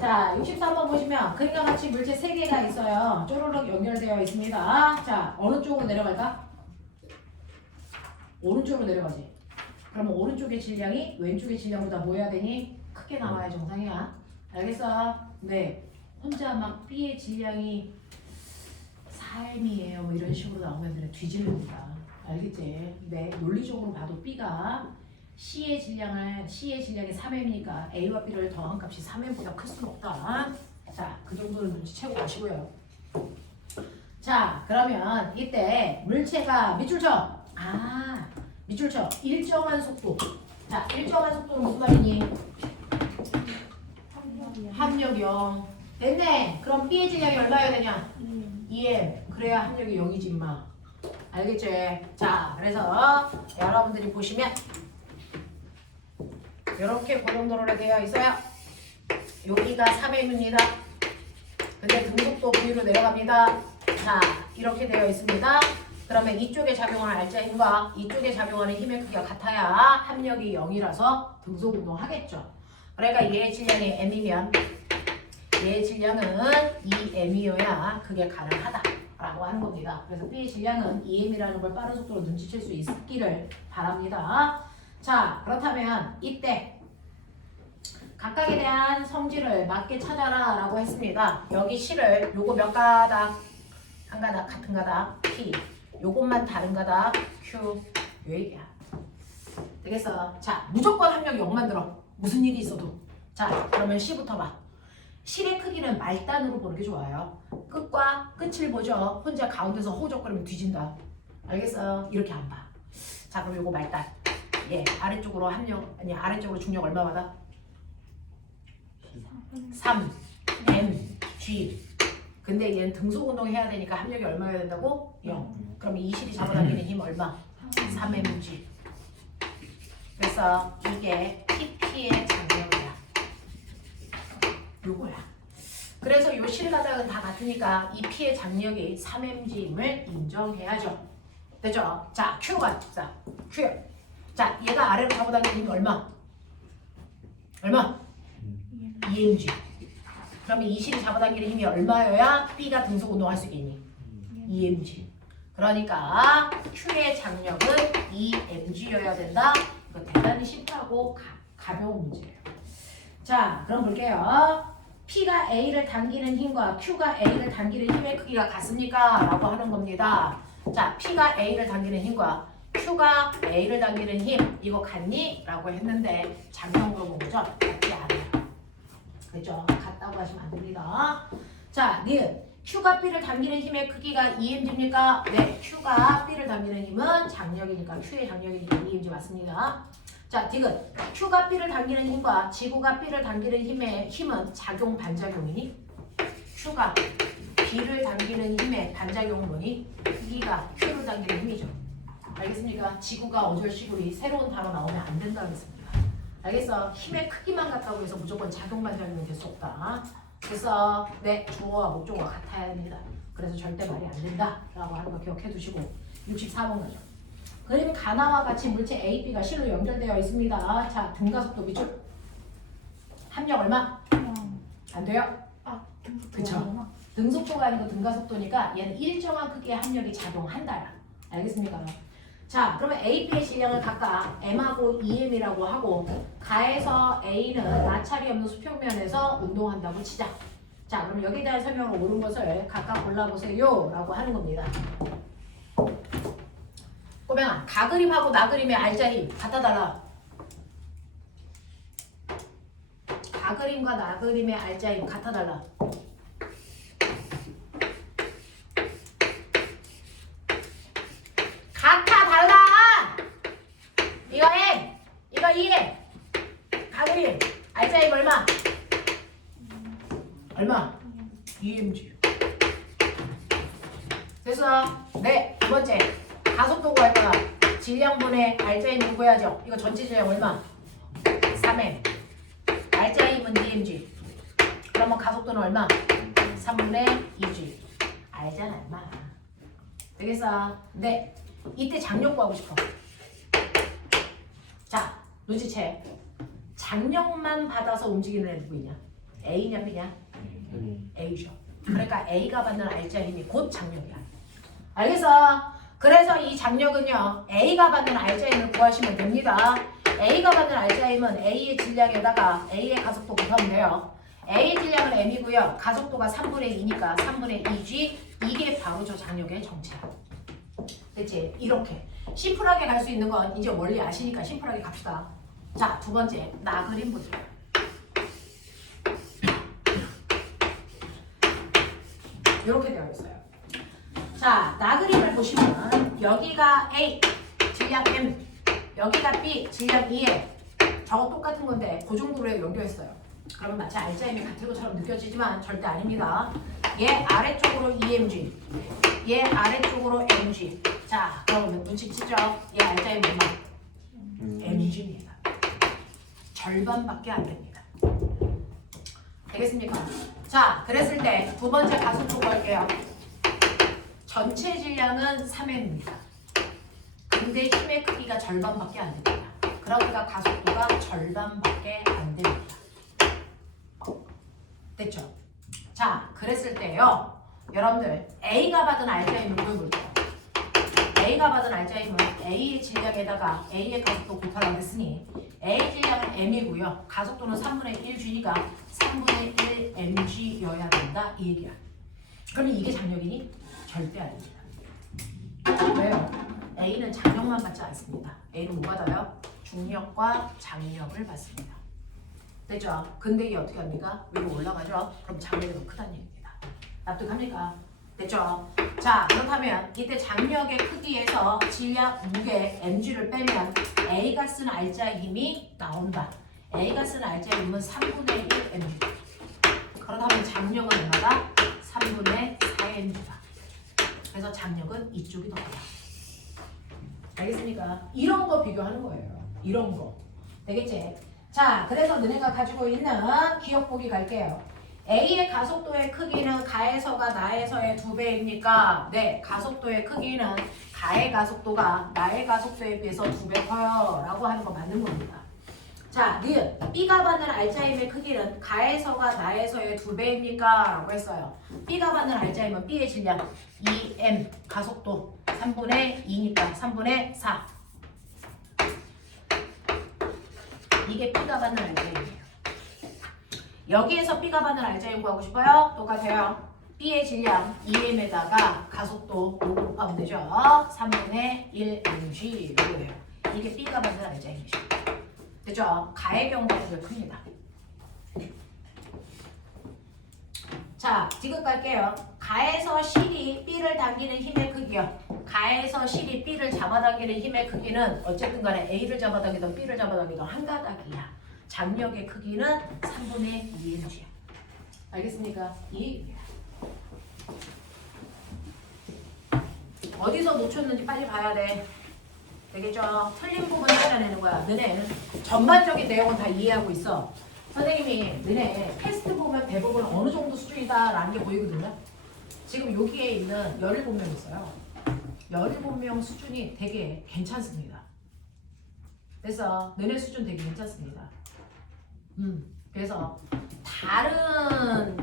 자, 63번 보시면 그림과 같이 물체 3개가 있어요. 쪼르륵 연결되어 있습니다. 자, 어느 쪽으로 내려갈까? 오른쪽으로 내려가지. 그러면 오른쪽의 질량이 왼쪽의 질량보다 뭐 해야 되니? 크게 나와야 정상이야. 알겠어? 네. 혼자 막 B의 질량이 4m이에요. 뭐 이런 식으로 나오면 그냥 뒤집는다. 알겠지? 네. 논리적으로 봐도 B가 C의 질량이 3m이니까 A와 B를 더한 값이 3m보다 클 수는 없다. 자, 그 정도는 눈치채고 가시고요. 자, 그러면 이때 물체가 밑줄 쳐. 밑줄 쳐. 일정한 속도. 자, 일정한 속도는 무슨 말이니? 합력 0. 됐네. 그럼 B의 질량이 얼마여야 되냐? 2m. 그래야 합력이 0이지 임마. 알겠지? 자, 그래서 여러분들이 보시면 이렇게 고정도로로 되어 있어요. 여기가 3m입니다. 근데 등속도 V로 내려갑니다. 자, 이렇게 되어 있습니다. 그러면 이쪽에 작용하는 알자 힘과 이쪽에 작용하는 힘의 크기가 같아야 합력이 0이라서 등속 운동하겠죠. 그러니까 얘의 질량이 m이면 얘의 질량은 2m이어야 그게 가능하다라고 하는 겁니다. 그래서 B의 질량은 2m이라는 걸 빠른 속도로 눈치챌 수 있기를 바랍니다. 자, 그렇다면 이때 각각에 대한 성질을 맞게 찾아라 라고 했습니다. 여기 C를 요거 몇 가닥? 한 가닥, 같은 가닥, P. 요것만 다른 가닥, Q. 요 얘기야. 되겠어? 자, 무조건 합력이 0만 들어. 무슨 일이 있어도. 자, 그러면 C부터 봐. 실의 크기는 말단으로 보는 게 좋아요. 끝과 끝을 보죠. 혼자 가운데서 호적거리면 뒤진다. 알겠어요? 이렇게 안 봐. 자, 그럼 요거 말단. 예, 아래쪽으로 아래쪽으로 중력 얼마 받아? 3, M, G. 근데 얘는 등속 운동 해야 되니까 합력이 얼마여야 된다고? 0. 그럼 이 실이 잡아당기는 힘 얼마? 3mg. 그래서 이게 PP의 장력이야. 요거야. 그래서 요 실 가닥은 다 같으니까 이 P의 장력이 3mg임을 인정해야죠. 됐죠? 자, Q가 자, Q. 자, 얘가 아래로 잡아당기는 힘이 얼마? 얼마? 2mg. 그러면 이 실이 잡아당기는 힘이 얼마여야 B가 등속 운동할 수 있겠니? 2mg. 그러니까 Q의 장력은 2mg여야 된다. 이거 대단히 쉽고 가벼운 문제예요. 자, 그럼 볼게요. P가 A를 당기는 힘과 Q가 A를 당기는 힘의 크기가 같습니까? 라고 하는 겁니다. 자, P가 A를 당기는 힘과 Q가 A를 당기는 힘 이거 같니? 라고 했는데 장력으로 본 거죠? 같지 않아요. 그죠? 같다고 하시면 안 됩니다. 자, 니은 Q가 B를 당기는 힘의 크기가 2mg입니까? 네, Q가 B를 당기는 힘은 장력이니까 Q의 장력이니까 2mg 맞습니다. 자, 디귿 Q가 B를 당기는 힘과 지구가 B를 당기는 힘은 작용 반작용이니? Q가 B를 당기는 힘의 반작용은 뭐니? B가 Q를 당기는 힘이죠. 알겠습니까? 지구가 어절시구리 새로운 단어 나오면 안 된다고 했습니다. 알겠어? 힘의 크기만 같다고 해서 무조건 작용 반작용이 될 수 없다. 그래서 네, 주어와 목적어가 같아야 됩니다. 그래서 절대 말이 안 된다 라고 하는 거 기억해 두시고 64번 가죠. 그림 가나와 같이 물체 A, B가 실로 연결되어 있습니다. 자, 등가속도 밑줄 합력 얼마? 안 돼요? 그쵸? 등속도가 아니고 등가속도니까 얘는 일정한 크기의 합력이 작용한다. 알겠습니까? 자, 그러면 A, B의 질량을 각각 M하고 2M이라고 하고 가에서 A는 마찰이 없는 수평면에서 운동한다고 치자. 자, 그럼 여기에 대한 설명을 옳은 것을 각각 골라보세요 라고 하는 겁니다. 꼬맹아, 가그림하고 나그림의 알짜힘 같아 달라. 가그림과 나그림의 알짜힘 같아 달라. 같아 달라. 이거 M, 이거 2M. 가그림, 알짜힘 얼마? 얼마? 2mg. 됐어? 네, 두 번째. 가속도 구할 거야. 질량분의 알짜힘을 구해야죠. 이거 전체 질량 얼마? 3m. 알짜힘은 2mg. 그러면 가속도는 얼마? 3분의 2g. 알잖아, 얼마. 되겠어? 네. 이때 장력 구하고 싶어. 자, 눈치채. 장력만 받아서 움직이는 애 누구 있냐? A냐 B냐? A죠. 그러니까 A가 받는 알자 힘이 곧 장력이야. 알겠어? 그래서 이 장력은요. A가 받는 알자 힘을 구하시면 됩니다. A가 받는 알자 힘은 A의 질량에다가 A의 가속도 곱하면 돼요. A 질량은 M이고요. 가속도가 3분의 2니까 3분의 2G. 이게 바로 저 장력의 정체야. 됐지? 이렇게. 심플하게 갈 수 있는 건 이제 원리 아시니까 심플하게 갑시다. 자, 두 번째. 나 그림 보죠. 이렇게 되어 있어요. 자, 나 그림을 보시면 여기가 A, 질량 M, 여기가 B, 질량 EM. 저거 똑같은 건데 그 정도로 연결했어요. 그러면 마치 알자임이 같은 것처럼 느껴지지만 절대 아닙니다. 얘 아래쪽으로 EMG, 얘 아래쪽으로 MG. 자, 그러면 눈치채죠? 얘 알자임 얼마? MG입니다. 절반밖에 안 됩니다. 되겠습니까? 자, 그랬을 때 두 번째 가속도 구할게요. 전체 질량은 3M입니다. 근데 힘의 크기가 절반밖에 안 됩니다. 그러니까 가속도가 절반밖에 안 됩니다. 됐죠? 자, 그랬을 때요. 여러분들 A가 받은 알자 힘을 구해볼게요. A가 받은 알자 힘은 A의 질량에다가 A의 가속도 곱하라고 했으니 A 질량은 M이고요. 가속도는 3분의 1G니까 3분의 1 MG여야 된다. 이 얘기야. 그러면 이게 장력이니? 절대 아닙니다. 왜요? A는 장력만 받지 않습니다. A는 뭐 받아요? 중력과 장력을 받습니다. 됐죠? 근데 이게 어떻게 합니까? 위로 올라가죠? 그럼 장력이 더 크다는 얘기입니다. 납득합니까? 됐죠? 자, 그렇다면 이때 장력의 크기에서 질량, 무게, mg를 빼면 A가 쓴 알자의 힘이 나온다. A가 쓴 알자의 힘은 3분의 1 mg. 그렇다면 장력은 얼마다? 3분의 4 mg다. 그래서 장력은 이쪽이 더 크다. 알겠습니까? 이런 거 비교하는 거예요. 이런 거. 되겠지? 자, 그래서 너네가 가지고 있는 기억 보기 갈게요. A의 가속도의 크기는 가에서가 나에서의 2배입니까? 네, 가속도의 크기는 가의 가속도가 나의 가속도에 비해서 2배 커요 라고 하는 거 맞는 겁니다. 자, 니은 B가 받는 알자임의 크기는 가에서가 나에서의 2배입니까? 라고 했어요. B가 받는 알자임은 B의 질량 2M, 가속도 3분의 2니까 3분의 4. 이게 B가 받는 알자임이에요. 여기에서 B가 받는 알자임 구하고 싶어요? 똑같아요. B의 질량 2M에다가 가속도 5 곱하면 되죠. 3분의 1 mg 이거예요. 이게 B가 받는 알자임이죠. 됐죠? 가의 경우가 되게 큽니다. 자, 지금 갈게요. 가에서 실이 B를 당기는 힘의 크기요. 가에서 실이 B를 잡아당기는 힘의 크기는 어쨌든 간에 A를 잡아당기든 B를 잡아당기든 한 가닥이야. 장력의 크기는 3분의 2mg야. 알겠습니까? 어디서 놓쳤는지 빨리 봐야 돼. 되겠죠? 틀린 부분 찾아내는 거야. 너네 전반적인 내용은 다 이해하고 있어. 선생님이 너네 테스트 보면 대부분 어느 정도 수준이다라는 게 보이거든요. 지금 여기에 있는 17명 있어요. 17명 수준이 되게 괜찮습니다. 그래서 너네 수준 되게 괜찮습니다. 그래서 다른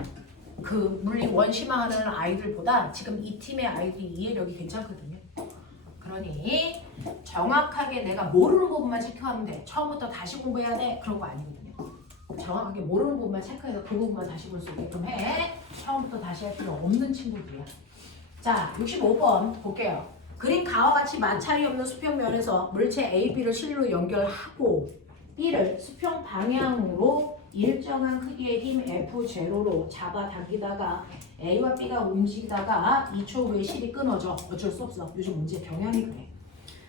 그 물리 원심화하는 아이들보다 지금 이 팀의 아이들이 이해력이 괜찮거든요. 그러니 정확하게 내가 모르는 부분만 체크하면 돼. 처음부터 다시 공부해야 돼. 그런 거 아니거든요. 정확하게 모르는 부분만 체크해서 그 부분만 다시 볼 수 있게끔 해. 처음부터 다시 할 필요 없는 친구들이야. 자, 65번 볼게요. 그린 가와 같이 마찰이 없는 수평면에서 물체 A, B를 실로 연결하고 B를 수평 방향으로 일정한 크기의 힘 F0로 잡아당기다가 A와 B가 움직이다가 2초 후에 실이 끊어져. 어쩔 수 없어. 요즘 문제 경향이 그래.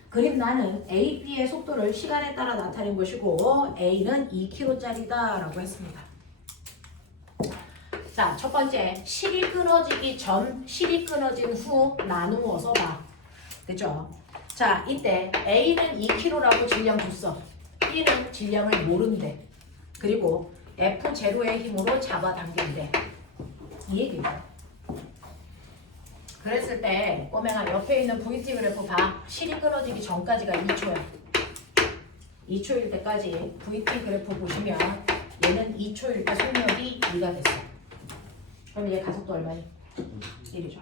그림 나는 A, B의 속도를 시간에 따라 나타낸 것이고 A는 2km짜리다 라고 했습니다. 자, 첫 번째 실이 끊어지기 전, 실이 끊어진 후 나누어서 봐. 됐죠? 자, 이때 A는 2kg라고 질량 줬어. B는 질량을 모른대. 그리고 F0의 힘으로 잡아당긴대. 이 얘기입니다. 그랬을 때 꼬맹아 옆에 있는 VT 그래프 봐. 실이 끊어지기 전까지가 2초야. 2초일 때까지 VT 그래프 보시면 얘는 2초일 때 속력이 2가 됐어. 그럼 얘 가속도 얼마니? 1이죠.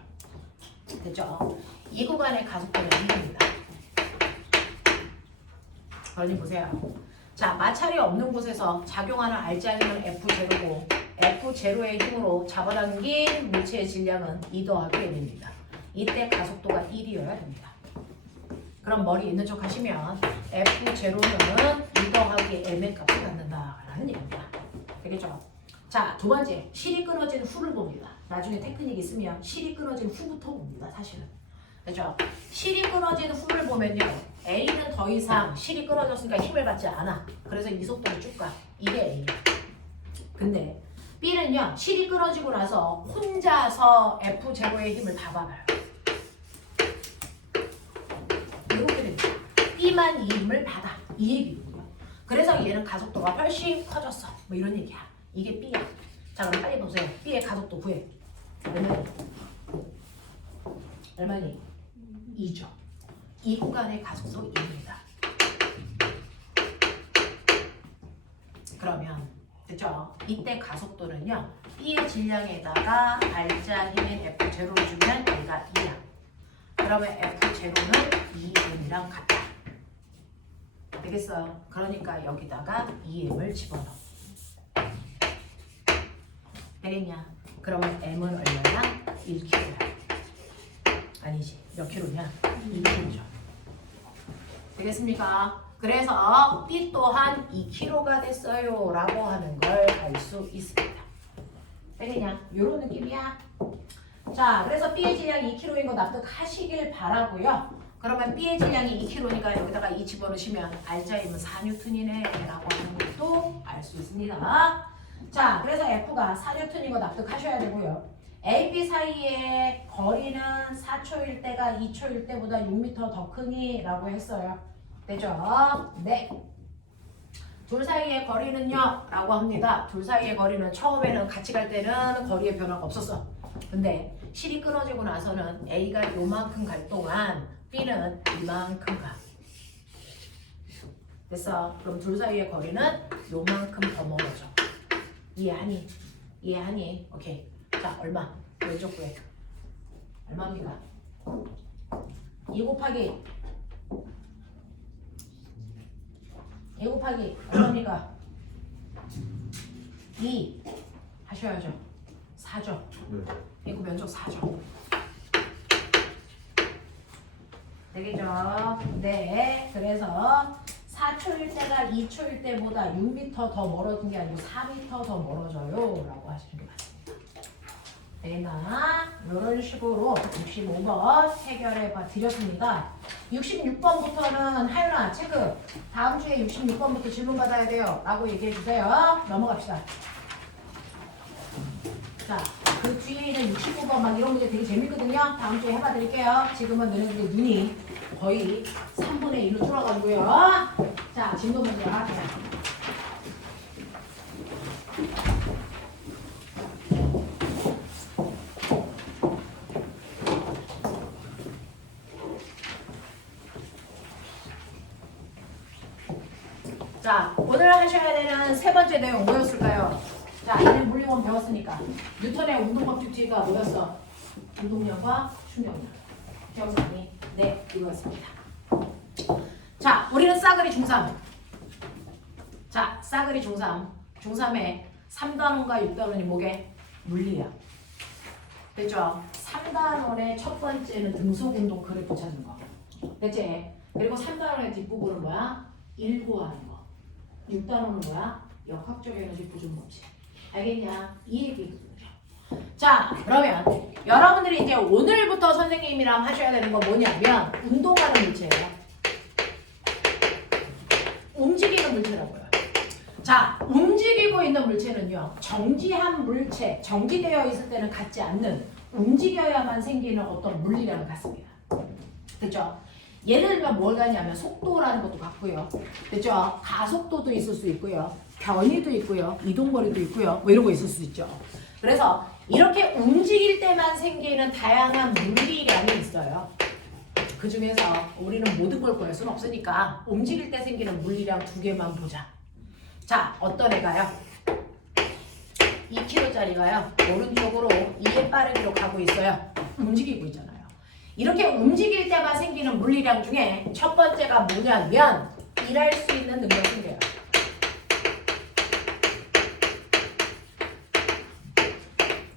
됐죠? 이 구간의 가속도는 1입니다. 그러니 보세요. 자, 마찰이 없는 곳에서 작용하는 R자 힘은 F0고 F0의 힘으로 잡아당긴 물체의 질량은 2 더하기 m입니다. 이때 가속도가 1이어야 됩니다. 그럼 머리 있는 척 하시면 F0는 2 더하기 m의 값을 갖는다라는 얘기입니다. 되겠죠? 자, 두 번째, 실이 끊어진 후를 봅니다. 나중에 테크닉 있으면 실이 끊어진 후부터 봅니다. 사실은. 그죠? 실이 끊어진 후를 보면요. A는 더 이상 실이 끊어졌으니까 힘을 받지 않아. 그래서 이 속도로 쭉 가. 이게 A야. 근데 B는요. 실이 끊어지고 나서 혼자서 F0의 힘을 다 받아요. 이렇게 됩니다. B만 이 힘을 받아. 이 얘기거든요. 그래서 얘는 가속도가 훨씬 커졌어. 뭐 이런 얘기야. 이게 B야. 자, 그럼 빨리 보세요. B의 가속도 구해. 얼마니? 2죠. 이 구간의 가속도 2입니다. 그러면 그죠? 이때 가속도는요. B의 질량에다가 R자 힘인 F0를 주면 얘가 2야. 그러면 F0는 2m이랑 같다. 되겠어요? 그러니까 여기다가 2m을 집어넣어. 되겠냐? 그러면 m은 얼마야? 1kg야. 아니지. 몇 킬로냐? 2kg죠. 되겠습니까? 그래서 B 또한 2kg가 됐어요 라고 하는 걸 알 수 있습니다. 되겠냐? 요런 느낌이야. 자, 그래서 B의 질량이 2kg인 거 납득하시길 바라고요. 그러면 B의 질량이 2kg니까 여기다가 2 집어넣으시면 R자임은 4N이네 라고 하는 것도 알 수 있습니다. 자, 그래서 F가 4N인 거 납득하셔야 되고요. A, B 사이의 거리는 4초일 때가 2초일 때보다 6m 더 크니? 라고 했어요. 되죠? 네. 둘 사이의 거리는요? 라고 합니다. 둘 사이의 거리는 처음에는 같이 갈 때는 거리의 변화가 없었어. 근데 실이 끊어지고 나서는 A가 요만큼 갈 동안 B는 이만큼 가. 됐어. 그럼 둘 사이의 거리는 요만큼 더 멀어져. 이해하니? 이해하니? 오케이. 자, 얼마? 왼쪽 구해. 얼마입니까? 2 곱하기 2 곱하기 얼마입니까? 2 하셔야죠. 4죠. 네. 이거 면적 4죠. 되겠죠? 네. 그래서 4초일 때가 2초일 때보다 6m 더 멀어진 게 아니고 4m 더 멀어져요 라고 하시는 게 맞습니다. 되나? 이런 식으로 65번 해결해 봐 드렸습니다. 66번부터는 하윤아 체크. 다음 주에 66번부터 질문 받아야 돼요 라고 얘기해 주세요. 넘어갑시다. 자, 그 뒤에 있는 69번 막 이런 문제 되게 재밌거든요. 다음 주에 해봐 드릴게요. 지금은 너네들의 눈이 거의 3분의 1로 줄어가지고요. 자, 진도 문제 할게요. 자, 오늘 하셔야 되는 세 번째 내용 뭐였을까요? 자, 얘는 물리원 배웠으니까 뉴턴의 운동법 듀티가 뭐였어? 운동량과 충격량. 기억나니? 네, 이거였습니다. 자, 우리는 싸그리 중3. 자, 싸그리 중3. 중3에 3단원과 6단원이 뭐게? 물리야. 됐죠? 3단원의 첫 번째는 등속운동 그래프 찾는 거. 됐지? 그리고 3단원의 뒷부분은 뭐야? 일구하는 거. 6단원은 뭐야? 역학적 에너지 보존 법칙. 알겠냐? 이 얘기거든요. 자, 그러면 여러분들이 이제 오늘부터 선생님이랑 하셔야 되는 건 뭐냐면 운동하는 물체예요. 움직이는 물체라고요. 자, 움직이고 있는 물체는요. 정지한 물체, 정지되어 있을 때는 갖지 않는 움직여야만 생기는 어떤 물리량을 갖습니다. 됐죠? 예를 들면 뭘 가냐면 속도라는 것도 같고요. 됐죠? 가속도도 있을 수 있고요. 변이도 있고요. 이동거리도 있고요. 뭐 이런 거 있을 수 있죠. 그래서 이렇게 움직일 때만 생기는 다양한 물리량이 있어요. 그 중에서 우리는 모든 걸 구할 수는 없으니까 움직일 때 생기는 물리량 2개만 보자. 자, 어떤 애가요? 2kg짜리가요. 오른쪽으로 2의 빠르기로 가고 있어요. 움직이고 있잖아요. 이렇게 움직일 때만 생기는 물리량 중에 첫 번째가 뭐냐면 일할 수 있는 능력이 생겨요.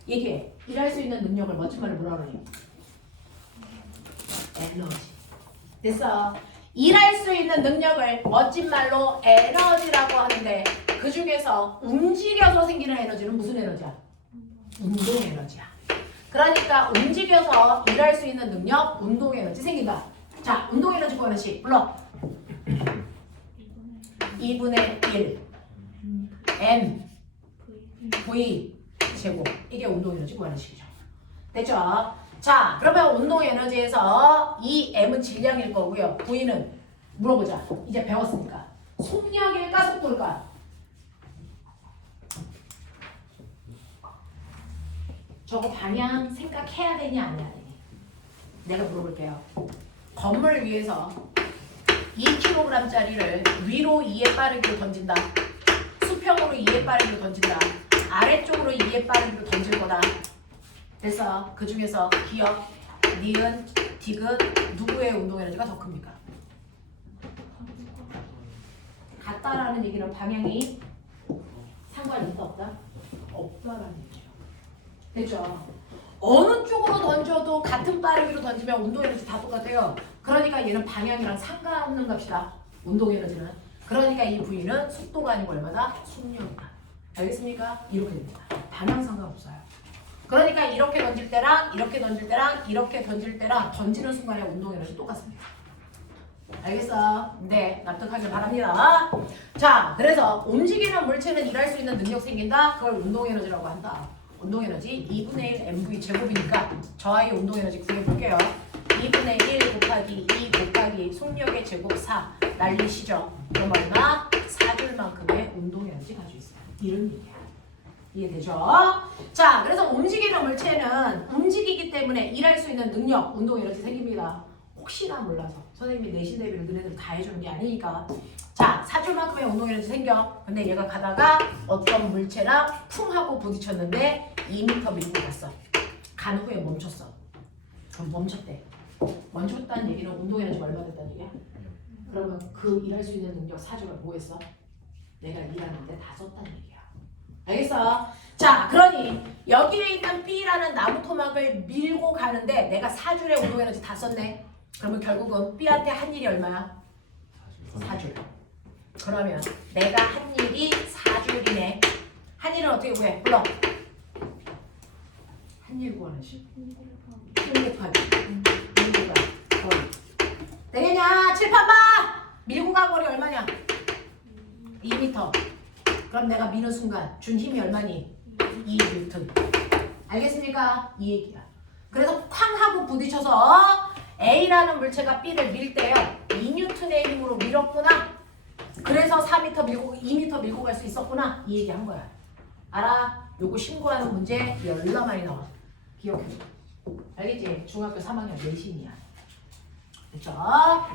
얘기해. 일할 수 있는 능력을 멋진 말로 뭐라 그러니? 에너지. 됐어. 일할 수 있는 능력을 멋진 말로 에너지라고 하는데 그 중에서 움직여서 생기는 에너지는 무슨 에너지야? 운동 에너지야. 그러니까 움직여서 일할 수 있는 능력, 운동 에너지 생긴다. 자, 운동 에너지 구하는 식 불러. 2분의 1 M V 제곱. 이게 운동 에너지 구하는 식이죠. 됐죠? 자, 그러면 운동 에너지에서 이 M은 질량일 거고요. V는 물어보자. 이제 배웠으니까. 속력일까 속도일까? 저거 방향 생각해야 되냐 아니야 되니? 내가 물어볼게요. 건물 위에서 2kg짜리를 위로 2의 빠르기로 던진다. 수평으로 2의 빠르기로 던진다. 아래쪽으로 2의 빠르기로 던질 거다. 그래서 그 중에서 기억, 니은, 디귿 누구의 운동 에너지가 더 큽니까? 같다라는 얘기는 방향이 상관이 있다 없다? 없다라는 얘기죠. 됐죠? 어느 쪽으로 던져도 같은 빠르기로 던지면 운동 에너지 다 똑같아요. 그러니까 얘는 방향이랑 상관없는 값이다. 운동 에너지는. 그러니까 이 V는 속도가 아니고 얼마다? 속력이다. 알겠습니까? 이렇게 됩니다. 방향 상관없어요. 그러니까 이렇게 던질 때랑 이렇게 던질 때랑 이렇게 던질 때랑 던지는 순간에 운동 에너지 똑같습니다. 알겠어? 네, 납득하길 바랍니다. 자, 그래서 움직이는 물체는 일할 수 있는 능력 생긴다. 그걸 운동 에너지라고 한다. 운동 에너지 2분의 1 mv 제곱이니까 저 아이의 운동 에너지 구해볼게요. 2분의 1 곱하기 2 곱하기 속력의 제곱 4 날리시죠? 그럼 얼마? 4줄만큼의 운동 에너지 가지고 있어요. 이런 얘기야. 이해되죠? 자, 그래서 움직이는 물체는 움직이기 때문에 일할 수 있는 능력, 운동 에너지 생깁니다. 혹시나 몰라서 선생님이 내신 대비를 너네들 다 해주는 게 아니니까. 자, 4줄만큼의 운동 에너지 생겨. 근데 얘가 가다가 어떤 물체랑 쿵 하고 부딪혔는데 2m 밀고 갔어. 간 후에 멈췄어. 그럼 멈췄대. 멈췄다는 얘기는 운동 에너지가 얼마 됐다는 얘기야? 그러면 그 일할 수 있는 능력 4줄을 뭐 했어? 내가 일하는데 다 썼다는 얘기야. 알겠어? 자, 그러니 여기에 있는 B라는 나무 토막을 밀고 가는데 내가 4줄의 운동 에너지 다 썼네. 그러면 결국은 B한테 한 일이 얼마야? 4줄. 그러면 내가 한 일이 4줄이네. 한 일은 어떻게 구해? 불러. 한 일 구하는 식. 1 곱하기 1가 거리. 되겠냐? 칠판 봐! 밀고 간 거리 얼마냐? 2m. 그럼 내가 미는 순간 준 힘이 얼마니? 2N. 알겠습니까? 이 얘기야. 그래서 탕 하고 부딪혀서 A라는 물체가 B를 밀 때요. 2N의 힘으로 밀었구나. 그래서 4m 밀고 2m 밀고 갈 수 있었구나. 이 얘기 한 거야. 알아? 요거 신고하는 문제 열나 많이 나와. 기억해줘. 알겠지? 중학교 3학년 내신이야. 됐죠?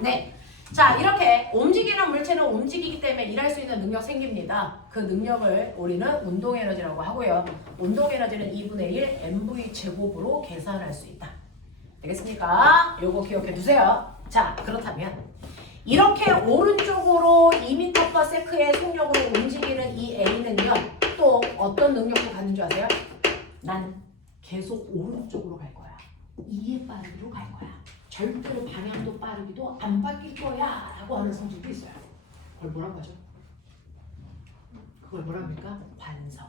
네. 자, 이렇게 움직이는 물체는 움직이기 때문에 일할 수 있는 능력 생깁니다. 그 능력을 우리는 운동 에너지라고 하고요. 운동 에너지는 2분의 1 mv 제곱으로 계산할 수 있다. 되겠습니까? 요거 기억해 두세요. 자, 그렇다면 이렇게 오른쪽으로 2m/s의 속력으로 움직이는 이 A는요. 또 어떤 능력도 갖는 줄 아세요? 난 계속 오른쪽으로 갈 거야. 2의 빠르기로 갈 거야. 절대로 방향도 빠르기도 안 바뀔 거야 라고 하는 성질도 있어요. 그걸 뭐라고 하죠? 그걸 뭐라고 합니까? 관성.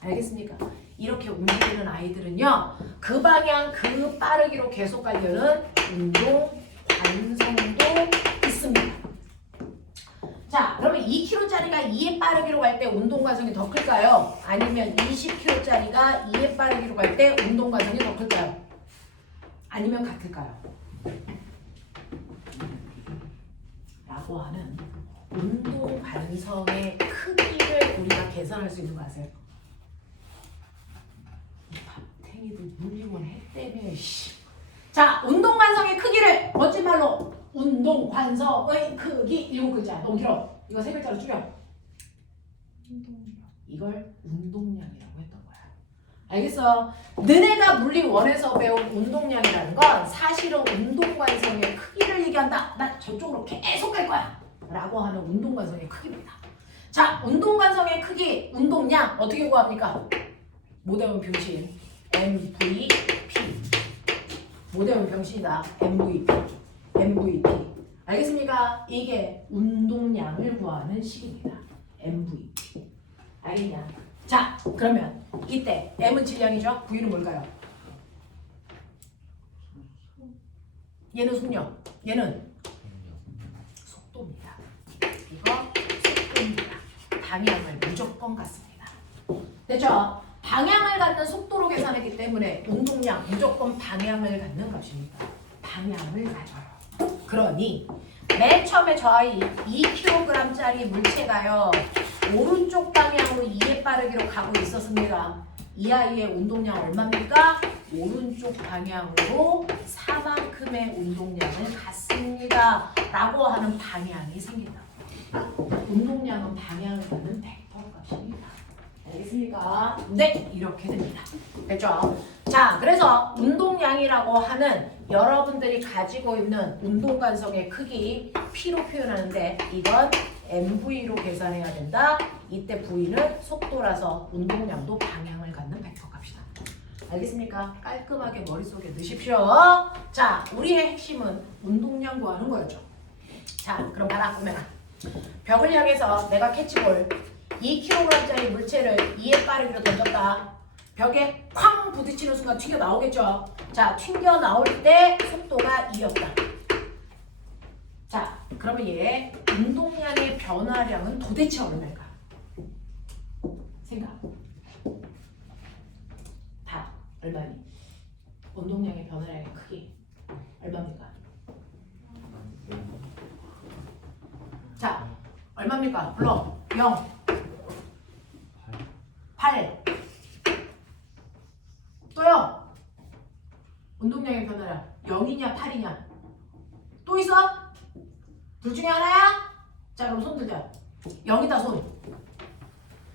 알겠습니까? 이렇게 움직이는 아이들은요. 그 방향 그 빠르기로 계속 가려는 운동 관성도 있습니다. 자, 그러면 2kg짜리가 2의 빠르기로 갈 때 운동 관성이 더 클까요? 아니면 20kg짜리가 2의 빠르기로 갈 때 운동 관성이 더 클까요? 아니면 같을까요? 라고 하는 운동 관성의 크기를 우리가 계산할 수 있는 거 아세요? 밥탱이들 물리면 했다며. 자, 운동 관성의 크기를 멋진 말로 운동 관성의 크기 7글자. 너무 길어. 이거 3글자로 줄여. 이걸 운동량이라고 했던 알겠어? 너네가 물리 1에서 배운 운동량이라는 건 사실은 운동관성의 크기를 얘기한다. 나 저쪽으로 계속 갈 거야. 라고 하는 운동관성의 크기입니다. 자, 운동관성의 크기, 운동량 어떻게 구합니까? 모대문 병신 MVP. 모대문 병신이다. MVP. 알겠습니까? 이게 운동량을 구하는 식입니다. MVP. 알겠냐? 자, 그러면 이때 M은 질량이죠? V는 뭘까요? 얘는 속력, 얘는 속도입니다. 이거 속도입니다. 방향을 무조건 갖습니다. 됐죠? 방향을 갖는 속도로 계산했기 때문에 운동량 무조건 방향을 갖는 값입니다. 방향을 가져요. 그러니 맨 처음에 저 아이 2kg짜리 물체가요. 오른쪽 방향으로 2의 빠르기로 가고 있었습니다. 이 아이의 운동량 얼마입니까? 오른쪽 방향으로 4만큼의 운동량을 갖습니다. 라고 하는 방향이 생긴다. 운동량은 방향을 갖는 벡터 값입니다. 알겠습니까? 네, 이렇게 됩니다. 됐죠? 자, 그래서 운동량이라고 하는 여러분들이 가지고 있는 운동관성의 크기 P로 표현하는데 이건 MV로 계산해야 된다. 이때 V는 속도라서 운동량도 방향을 갖는 벡터 값이다. 알겠습니까? 깔끔하게 머릿속에 넣으십시오. 자, 우리의 핵심은 운동량 구하는 거였죠. 자, 그럼 봐라, 보면아. 벽을 향해서 내가 캐치볼 2kg짜리 물체를 2의 빠르기로 던졌다. 벽에 쾅 부딪히는 순간 튕겨 나오겠죠. 자, 튕겨 나올 때 속도가 2였다. 자, 그러면 얘 운동량의 변화량은 도대체 얼마일까? 생각. 다 얼마니? 운동량의 변화량의 크기 얼마입니까? 자, 얼마입니까? 불러. 0. 8. 또요. 운동량의 변화량 0이냐 8이냐? 또 있어? 둘 중에 하나야? 자, 그럼 손 들자. 0이다 손.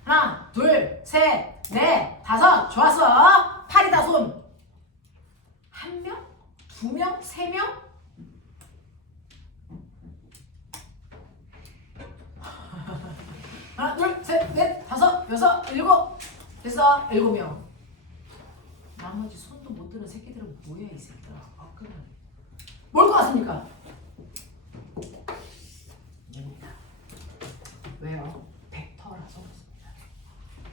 하나, 둘, 셋, 넷, 다섯. 좋았어. 8이다 손. 한 명? 두 명? 세 명? 하나, 둘, 셋, 넷, 다섯, 여섯, 일곱. 됐어. 7명. 나머지 손도 못 드는 새끼들은 뭐야 이 새끼들아. 뭘 것 같습니까? 됩니다. 왜요? 벡터라서 그렇습니다.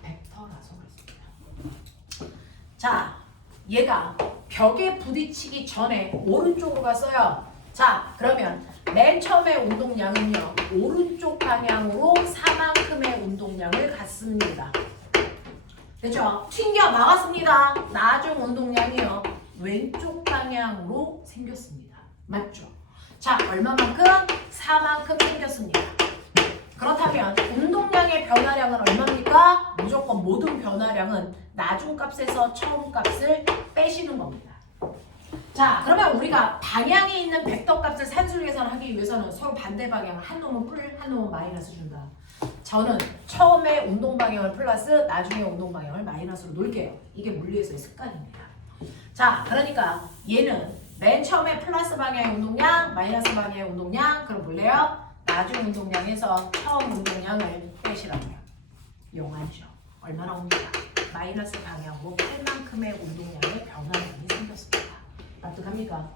벡터라서 그렇습니다. 자, 얘가 벽에 부딪히기 전에 오른쪽으로 갔어요. 자, 그러면 맨 처음에 운동량은요. 오른쪽 방향으로 4만큼의 운동량을 갖습니다. 됐죠? 튕겨 나갔습니다. 나중 운동량이요. 왼쪽 방향으로 생겼습니다. 맞죠? 자, 얼마만큼? 4만큼 생겼습니다. 그렇다면 운동량의 변화량은 얼마입니까? 무조건 모든 변화량은 나중 값에서 처음 값을 빼시는 겁니다. 자, 그러면 우리가 방향에 있는 벡터 값을 산술 계산하기 위해서는 서로 반대 방향을 한 놈은 풀, 한 놈은 마이너스 준다. 저는 처음에 운동 방향을 플러스, 나중에 운동 방향을 마이너스로 놓을게요. 이게 물리에서의 습관입니다. 자, 그러니까 얘는 맨 처음에 플러스 방향의 운동량, 마이너스 방향의 운동량, 그럼 볼래요? 나중 운동량에서 처음 운동량을 빼시라고요. 용하죠. 얼마나 옵니까? 마이너스 방향으로 8만큼의 운동량의 변화량이 생겼습니다. 납득합니까?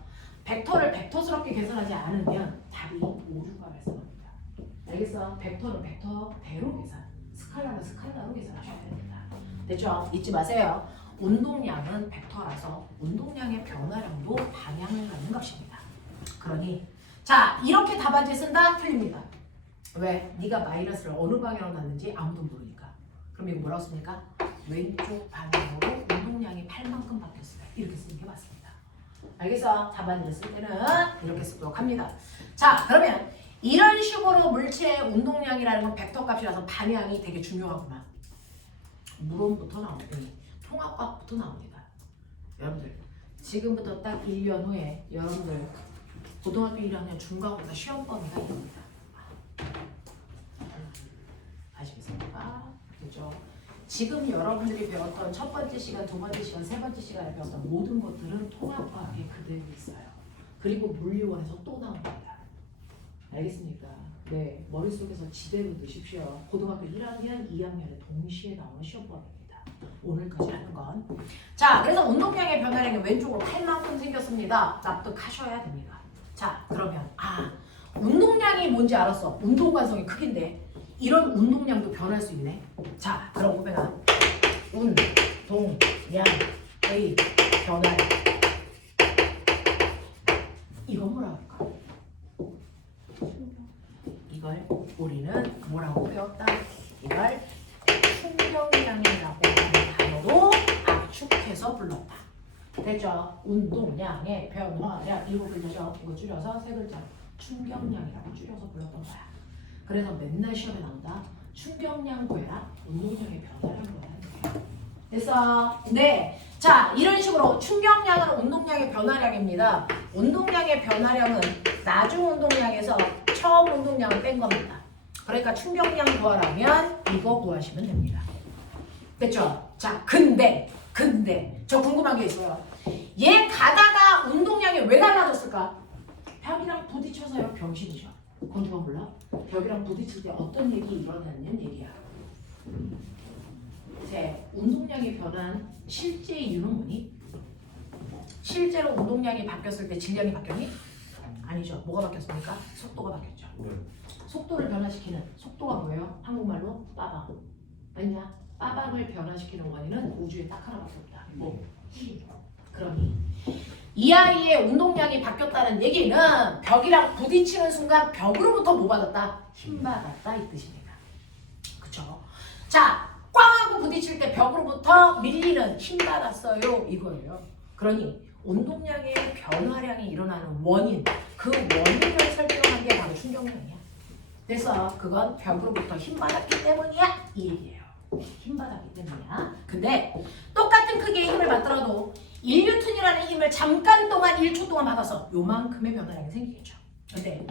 벡터를 벡터스럽게 계산하지 않으면 답이 오류가 발생합니다. 알겠어? 벡터는 벡터대로 계산, 스칼라는 스칼라로 계산하셔야 됩니다. 됐죠? 잊지 마세요. 운동량은 벡터라서 운동량의 변화량도 방향을 갖는 것입니다. 그러니 자, 이렇게 답안지 쓴다? 틀립니다. 왜? 네가 마이너스를 어느 방향으로 놨는지 아무도 모르니까. 그럼 이거 뭐라고 씁니까? 왼쪽 방향으로 운동량이 8만큼 바뀌었어요. 이렇게 쓰는 게 맞습니다. 알겠어? 답안지를 쓸 때는 이렇게 쓰도록 합니다. 자, 그러면 이런 식으로 물체의 운동량이라는 건 벡터 값이라서 방향이 되게 중요하구나. 물음부터 나오니 통합과부터 나옵니다. 여러분들 지금부터 딱 1년 후에 여러분들 고등학교 1학년 중간고사 시험 범위가 이겁니다. 아시겠습니까? 그죠? 지금 여러분들이 배웠던 첫 번째 시간, 두 번째 시간, 세 번째 시간에 배웠던 모든 것들은 통합과학에 그대로 있어요. 그리고 물리원에서 또 나옵니다. 알겠습니까? 네, 머릿속에서 지대로 넣으십시오. 고등학교 1학년, 2학년에 동시에 나오는 시험법입니다. 오늘까지 하는 건. 자, 그래서 운동량의 변화량이 왼쪽으로 8만큼 생겼습니다. 납득하셔야 됩니다. 자, 그러면 운동량이 뭔지 알았어. 운동관성이 크긴데 이런 운동량도 변할 수 있네. 자, 그럼 후배가 운동량의 변화량 이건 뭐라고 할까? 이걸 우리는 뭐라고 배웠다? 이걸 충격량이라고 하는 단어로 압축해서 불렀다. 됐죠? 운동량의 변화량 이거 불러서 이거 줄여서 세 글자 충격량이라고 줄여서 불렀던 거야. 그래서 맨날 시험에 나온다. 충격량 구해라. 운동량의 변화량 구해라. 됐어? 네. 자, 이런 식으로 충격량은 운동량의 변화량입니다. 운동량의 변화량은 나중 운동량에서 처음 운동량을 뺀 겁니다. 그러니까 충격량 구하라면 이거 구하시면 됩니다. 됐죠? 자, 근데 저 궁금한 게 있어요. 얘 가다가 운동량이 왜 달라졌을까? 벽이랑 부딪혀서요. 병신이죠. 그건 누가 몰라? 벽이랑 부딪힐 때 어떤 일이 일어나는 얘기야. 운동량이 변한 실제 이유는 뭐니? 실제로 운동량이 바뀌었을 때 질량이 바뀌었니? 아니죠. 뭐가 바뀌었습니까? 속도가 바뀌었죠. 속도를 변화시키는 속도가 뭐예요? 한국말로 빠방. 아니냐? 빠방을 변화시키는 원인은 우주에 딱 하나밖에 없다. 뭐? 힘. 그러니 이 아이의 운동량이 바뀌었다는 얘기는 벽이랑 부딪히는 순간 벽으로부터 뭐 받았다? 힘 받았다 이 뜻입니다. 그쵸? 자, 꽝 하고 부딪힐 때 벽으로부터 밀리는 힘 받았어요 이거예요. 그러니 운동량의 변화량이 일어나는 원인, 그 원인을 설명한 게 바로 충격량이야. 그래서 그건 벽으로부터 힘 받았기 때문이야 이 얘기예요. 힘 받았기 때문이야. 근데 똑같은 크기의 힘을 받더라도 1뉴턴이라는 힘을 잠깐 동안 1초 동안 받아서 요만큼의 변화량이 생기겠죠. 근데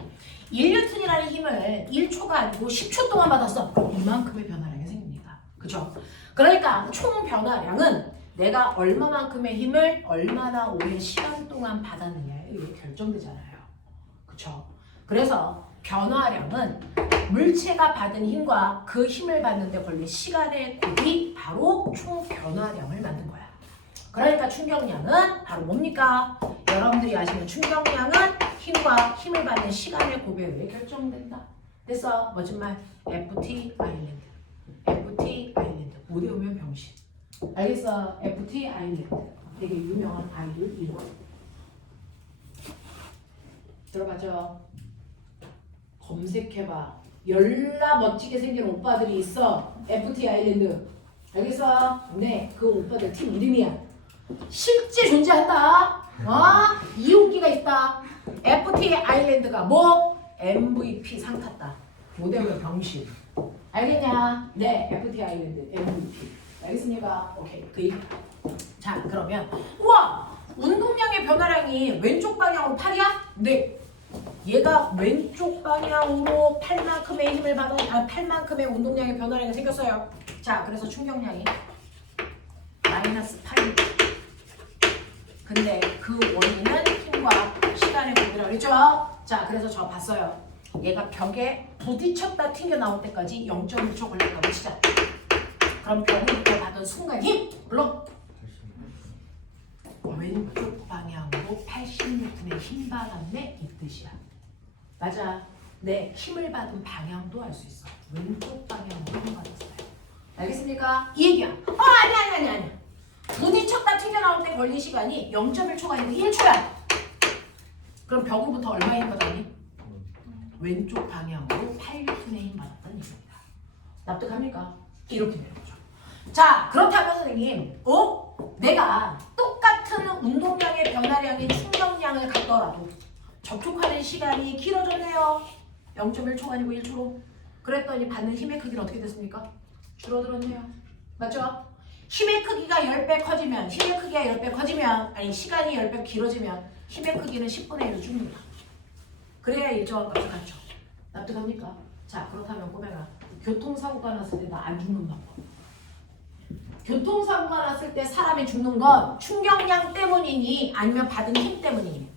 1뉴턴이라는 힘을 1초가 아니고 10초 동안 받았어. 그럼 이만큼의 변화량이 생깁니다. 그죠? 그러니까 총 변화량은 내가 얼마만큼의 힘을 얼마나 오랜 시간 동안 받았느냐에 의해 결정되잖아요. 그쵸? 그래서 변화량은 물체가 받은 힘과 그 힘을 받는데 걸린 시간의 곱이 바로 총 변화량을 만든 거야. 그러니까 충격량은 바로 뭡니까? 여러분들이 아시는 충격량은 힘과 힘을 받는 시간의 곱에 의해 결정된다. 됐어? 멋진 말. FT 아일랜드. FT 아일랜드. 못 외우면 병신. 알겠어? FT 아일랜드. 되게 유명한 아이돌 이름. 들어봤죠? 검색해봐. 열나 멋지게 생긴 오빠들이 있어. FT 아일랜드. 알겠어? 네, 그 오빠들 팀 이름이야. 실제 존재한다. 이용기가 있다. FT 아일랜드가 뭐? MVP 상 탔다. 모델은 병신. 알겠냐? 네, FT 아일랜드 MVP. 알겠습니까? 오케이. 그 얘기. 자, 그러면 우와! 운동량의 변화량이 왼쪽 방향으로 8이야? 네. 얘가 왼쪽 방향으로 8만큼의 힘을 받은 8만큼의 운동량의 변화량이 생겼어요. 자, 그래서 충격량이 마이너스 8. 근데 그 원인은 힘과 시간의 곱이라고 그랬죠? 자, 그래서 저 봤어요. 얘가 벽에 부딪혔다 튕겨 나올 때까지 0.1초 걸렸다고 치자. 그럼 벽으로부터 받은 순간 힘! 물론 왼쪽 방향으로 80N의 힘 받았네 이 뜻이야. 맞아. 네, 힘을 받은 방향도 알 수 있어. 왼쪽 방향으로 힘 받았어요. 알겠습니까? 이 얘기야. 아니. 부딪혔다 튕겨나올 때 걸린 시간이 0.1초가 아니고 1초야. 그럼 벽으로부터 얼마의 힘 받았니? 왼쪽 방향으로 8N의 힘 받았다는 얘기입니다. 납득합니까? 이렇게 되는 거죠. 자, 그렇다면 선생님, 내가 똑같은 운동량의 변화량인 충격량을 갖더라도 접촉하는 시간이 길어졌네요. 0.1초가 아니고 1초로. 그랬더니 받는 힘의 크기는 어떻게 됐습니까? 줄어들었네요. 맞죠? 힘의 크기가 10배 커지면, 힘의 크기가 10배 커지면, 아니 시간이 10배 길어지면 힘의 크기는 10분의 1로 줍니다. 그래야 일정한 값을 갖죠. 납득합니까? 자, 그렇다면 꼬매가 교통사고가 났을 때 나 안 죽는 방법. 교통사고가 났을 때 사람이 죽는 건 충격량 때문이니 아니면 받은 힘 때문이니?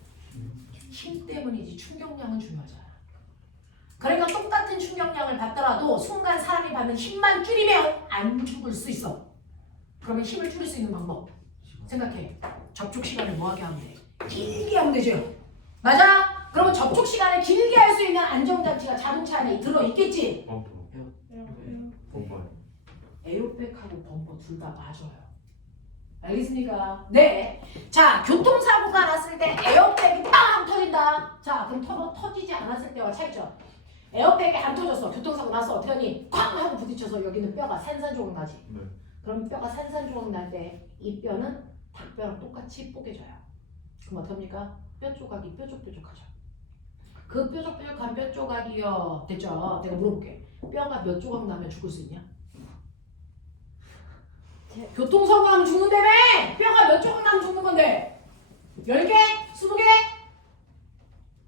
힘 때문이지. 충격량은 중요하잖아. 그러니까 똑같은 충격량을 받더라도 순간 사람이 받는 힘만 줄이면 안 죽을 수 있어. 그러면 힘을 줄일 수 있는 방법 생각해. 접촉 시간을 뭐하게 하면 돼? 길게 하면 되죠. 맞아? 그러면 접촉 시간을 길게 할 수 있는 안정장치가 자동차 안에 들어있겠지? 범퍼. 에어백하고 범퍼 둘 다 맞아요. 알겠습니까? 네. 자, 교통사고가 났을 때 에어백이 빵 터진다. 자, 그럼 터지지 않았을 때와 차이점. 에어백이 안 터졌어. 교통사고 나서 어떻게 하니? 쾅 하고 부딪혀서 여기는 뼈가 산산조각 나지. 네. 그럼 뼈가 산산조각 날 때 이 뼈는 닭뼈랑 똑같이 뽀개져요. 그럼 어떡합니까? 뼈 조각이 뾰족뾰족하죠. 그 뾰족뾰족한 뼈 조각이요. 됐죠? 내가 물어볼게. 뼈가 몇 조각 나면 죽을 수 있냐? 교통사고 하면 죽는다며! 뼈가 몇 조각 나면 죽는 건데? 10개? 20개?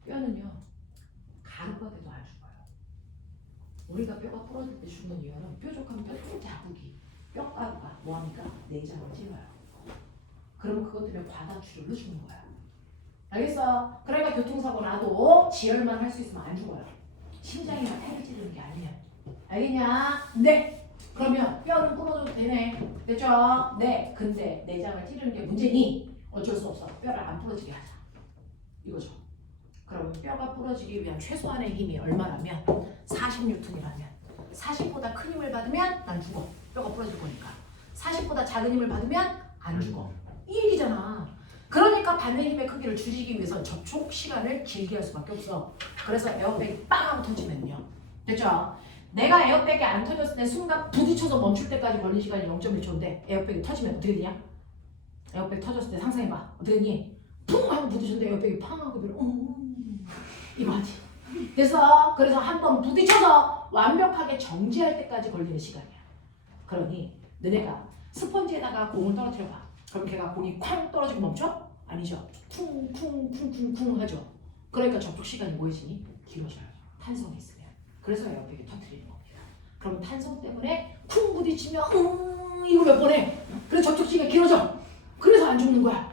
뼈는요, 가루가 돼도 안 죽어요. 우리가 뼈가 부러질 때 죽는 이유는 뾰족한 뼈 자국이, 뼈가루가 뭐합니까? 내장을 찔러요. 그러면 그것 때문에 과다출혈로 죽는 거야. 알겠어? 그러니까 교통사고 나도 지혈만 할 수 있으면 안 죽어요. 심장이나 폐를 찌르는 게 아니면. 알겠냐? 네! 그러면 뼈는 부러져도 되네. 됐죠? 네. 근데 내장을 찌르는 게 문제니 어쩔 수 없어. 뼈를 안 부러지게 하자. 이거죠. 그러면 뼈가 부러지기 위한 최소한의 힘이 얼마라면 40N이라면 40보다 큰 힘을 받으면 난 죽어. 뼈가 부러질 거니까. 40보다 작은 힘을 받으면 안 죽어. 이 얘기잖아. 그러니까 받는 힘의 크기를 줄이기 위해서 접촉 시간을 길게 할 수밖에 없어. 그래서 에어백이 빵 하고 터지면요. 됐죠? 내가 에어백이 안 터졌을 때 순간 부딪혀서 멈출 때까지 걸린 시간이 0.1초인데 에어백이 터지면 어떻게 되냐? 에어백 터졌을 때 상상해봐. 어떻게 되니? 풍 하고 부딪혔는데 에어백이 팡 하고 이거 하지. 그래서 한 번 부딪혀서 완벽하게 정지할 때까지 걸리는 시간이야. 그러니 너네가 스펀지에다가 공을 떨어뜨려봐. 그럼 걔가 공이 쾅 떨어지고 멈춰? 아니죠. 쿵쿵쿵쿵쿵 하죠. 그러니까 접촉 시간이 뭐해지니? 길어져요. 탄성이 있으면. 그래서 에어백이 터뜨리는 겁니다. 그럼 탄성 때문에 쿵 부딪히면 이거 몇 번 해. 그래서 접촉 시간이 길어져. 그래서 안 죽는 거야.